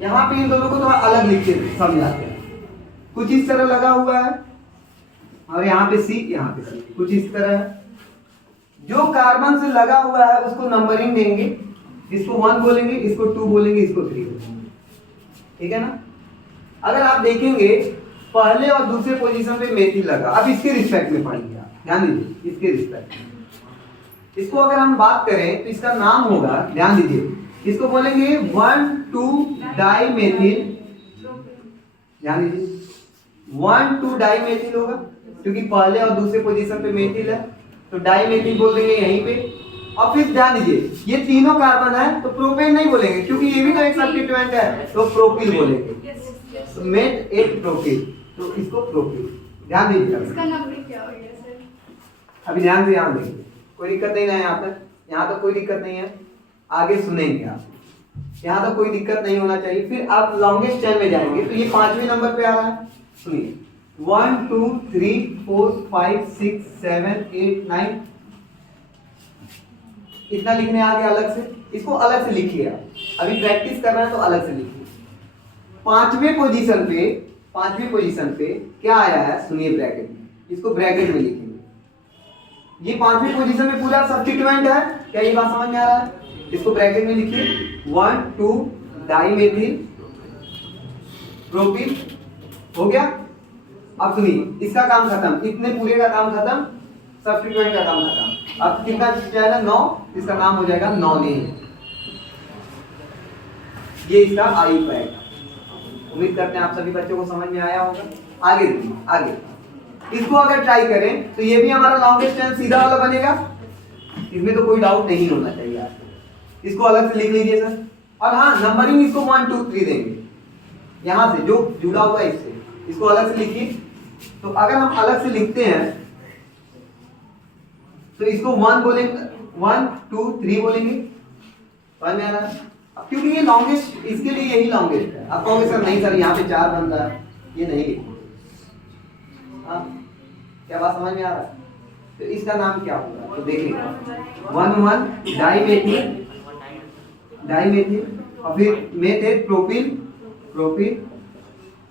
यहाँ पे इन दोनों को थोड़ा अलग लिख के समझाते हैं। कुछ इस तरह लगा हुआ है और यहाँ पे सी, यहाँ पे सी, कुछ इस तरह है। जो कार्बन से लगा हुआ है उसको नंबरिंग देंगे, इसको 1 बोलेंगे, इसको 2 बोलेंगे, इसको 3 बोलेंगे, ठीक है ना। अगर आप देखेंगे पहले और दूसरे पोजीशन पे मेथिल लगा, अब इसके रिस्पेक्ट में पढ़ेंगे आप, ध्यान दीजिए इसके रिस्पेक्ट में। इसको अगर हम बात करें तो इसका नाम होगा, ध्यान दीजिए, इसको बोलेंगे 1,2-डाइमेथिल, ध्यान दीजिए 1,2-डाइमेथिल होगा, क्योंकि पहले और दूसरे पोजीशन पे मेथिल है तो डाइमेथिल बोल देंगे यहीं पे। और फिर ध्यान दीजिए ये तीनों कार्बन है तो प्रोपेन नहीं बोलेंगे, क्योंकि ये भी तो एक सब्स्टिट्यूएंट है, तो प्रोपिल बोलेंगे। तो मेट एक प्रोपिल, तो इसको प्रोपिल, ध्यान दीजिए। इसका नंबर क्या हो गया सर? अभी ध्यान से यहाँ देखिए, कोई दिक्कत नहीं है यहाँ तक, यहाँ तक कोई दिक्कत नहीं है, आगे सुनेंगे आप, यहाँ तक कोई दिक्कत नहीं होना चाहिए। फिर आप लॉन्गेस्ट चेन में जाएंगे तो ये 5वें नंबर पे आ रहा है, सुनिए 1 2 3 4 5 6 7 8 9, इतना लिखने आ गया अलग से, इसको अलग से लिखिए आप, अभी प्रैक्टिस कर रहे हैं तो अलग से लिखिए। 5वें पोजीशन पे क्या आया है सुनिए, ब्रैकेट में, इसको ब्रैकेट में लिखेंगे। ये 5वीं पोजीशन में पूरा सब्स्टिट्यूएंट है, क्या ये बात समझ में आ रहा है? इसको ब्रैकेट में लिखिए 1,2-डाइमेथिल प्रोपिल, हो गया। अब सुनिए इसका काम खत्म, इतने पूरे का काम खत्म, सब्स्टिट्यूएंट का काम खत्म। अब कितना जाएगा 9, इसका नाम हो जाएगा नॉनेन, ये इसका IUPAC। उम्मीद करते हैं आप सभी बच्चों को समझ में आया होगा। आगे देखिए, आगे इसको अगर ट्राई करें तो ये भी हमारा लॉन्गेस्ट चेन सीधा वाला बनेगा, इसमें तो कोई डाउट नहीं होना चाहिए आपको। इसको अलग से लिख लीजिए सर, और हाँ नंबरिंग इसको 1 2 3 देंगे, यहाँ से जो जुड़ा हुआ है इससे, इसको अलग से लिखिए। तो अगर हम अलग से लिखते हैं तो इसको 1 बोलेंगे, 1 2 3 बोलेंगे, समझ में आ रहा है? अब क्योंकि ये लॉन्गेस्ट, इसके लिए यही लॉन्गेस्ट है। आप कहोगे सर नहीं सर यहाँ पे 4 बन रहा है, ये नहीं लिखो। हाँ क्या बात समझ में आ रहा है? तो इसका नाम क्या होगा तो देखिए 1,1-डाइमेथिल, और फिर मेथ है प्रोपिल,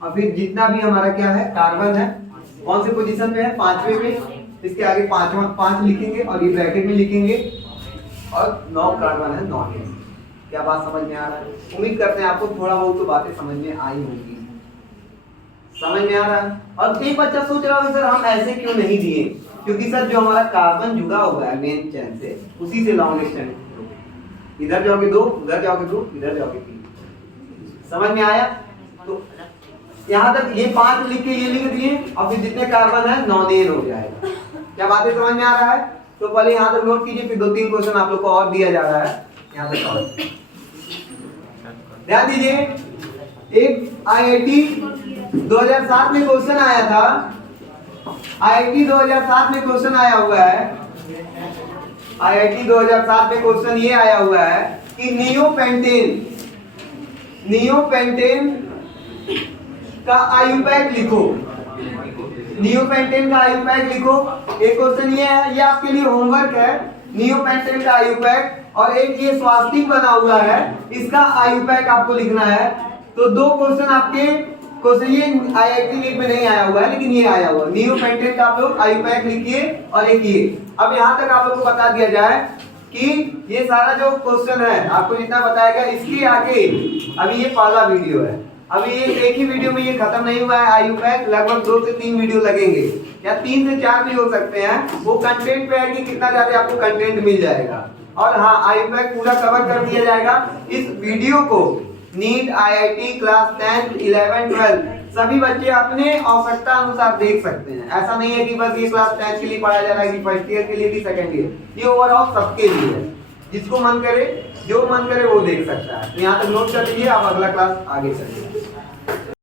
और फिर जितना भी हमारा क्या है कार्बन है, कौन से पोजीशन पे है 5वें पे, इसके आगे 5 लिखेंगे और ये ब्रैकेट में लिखेंगे, और 9 कार्बन है, 9 है। क्या बात समझ में आ रहा है? उम्मीद करते हैं आपको थोड़ा बहुत तो बातें समझ में आई होंगी, समझ में आ रहा है। और एक बच्चा सोच रहा होगा सर हम ऐसे क्यों नहीं दिए, क्योंकि सर जो हमारा कार्बन जुड़ा हुआ है मेन चेन से, उसी से लॉन्गेस्ट चेन, इधर जाओगे 2, उधर जाओगे 2, इधर जाओगे 3, समझ में आया? तो यहाँ तक ये 5 लिख के ये लिख दिए, और फिर जितने कार्बन है नॉनेन हो जाएगा। क्या बातें समझ में आ रहा है? तो पहले यहाँ तक नोट कीजिए, फिर 2-3 क्वेश्चन आप लोग को और दिया जा रहा है यहाँ तक और ध्यान दीजिए। एक IIT 2007 में क्वेश्चन आया था, IIT 2007 में क्वेश्चन आया हुआ है, IIT 2007 में क्वेश्चन ये आया हुआ है कि नियोपेंटेन का IUPAC लिखो, नियोपेंटेन का IUPAC लिखो। एक क्वेश्चन ये है, ये आपके लिए होमवर्क है, नियोपेंटेन का IUPAC, और एक ये स्वास्तिक बना हुआ है, इसका IUPAC आपको लिखना है। तो 2 क्वेश्चन आपके क्वेश्चन, ये IIT नीट में नहीं आया हुआ है लेकिन ये आया हुआ है, नियोपेंटेन का आप लोग IUPAC लिखिए, और एक ये। अब यहाँ तक आप लोग को बता दिया जाए कि ये सारा जो क्वेश्चन है आपको जितना बताएगा, इसके आगे अभी ये पहला वीडियो है, अभी ये एक ही वीडियो में ये खत्म नहीं हुआ है IUPAC, लगभग 2 से 3 वीडियो लगेंगे, या 3 से 4 भी हो सकते हैं। वो कंटेंट पे है कि कितना ज्यादा आपको कंटेंट मिल जाएगा, और हाँ IUPAC पूरा कवर कर दिया जाएगा। इस वीडियो को नीट IIT क्लास 10 11 12 सभी बच्चे अपने आवश्यकता अनुसार देख सकते हैं। ऐसा नहीं है कि बस ये क्लास 10 के लिए पढ़ाया जा रहा है कि फर्स्ट ईयर के लिए कि सेकंड ईयर, ये ओवरऑल सबके लिए है। जिसको मन करे, जो मन करे वो देख सकता है। यहाँ तक नोट कर लीजिए, आप अगला क्लास आगे चलिए।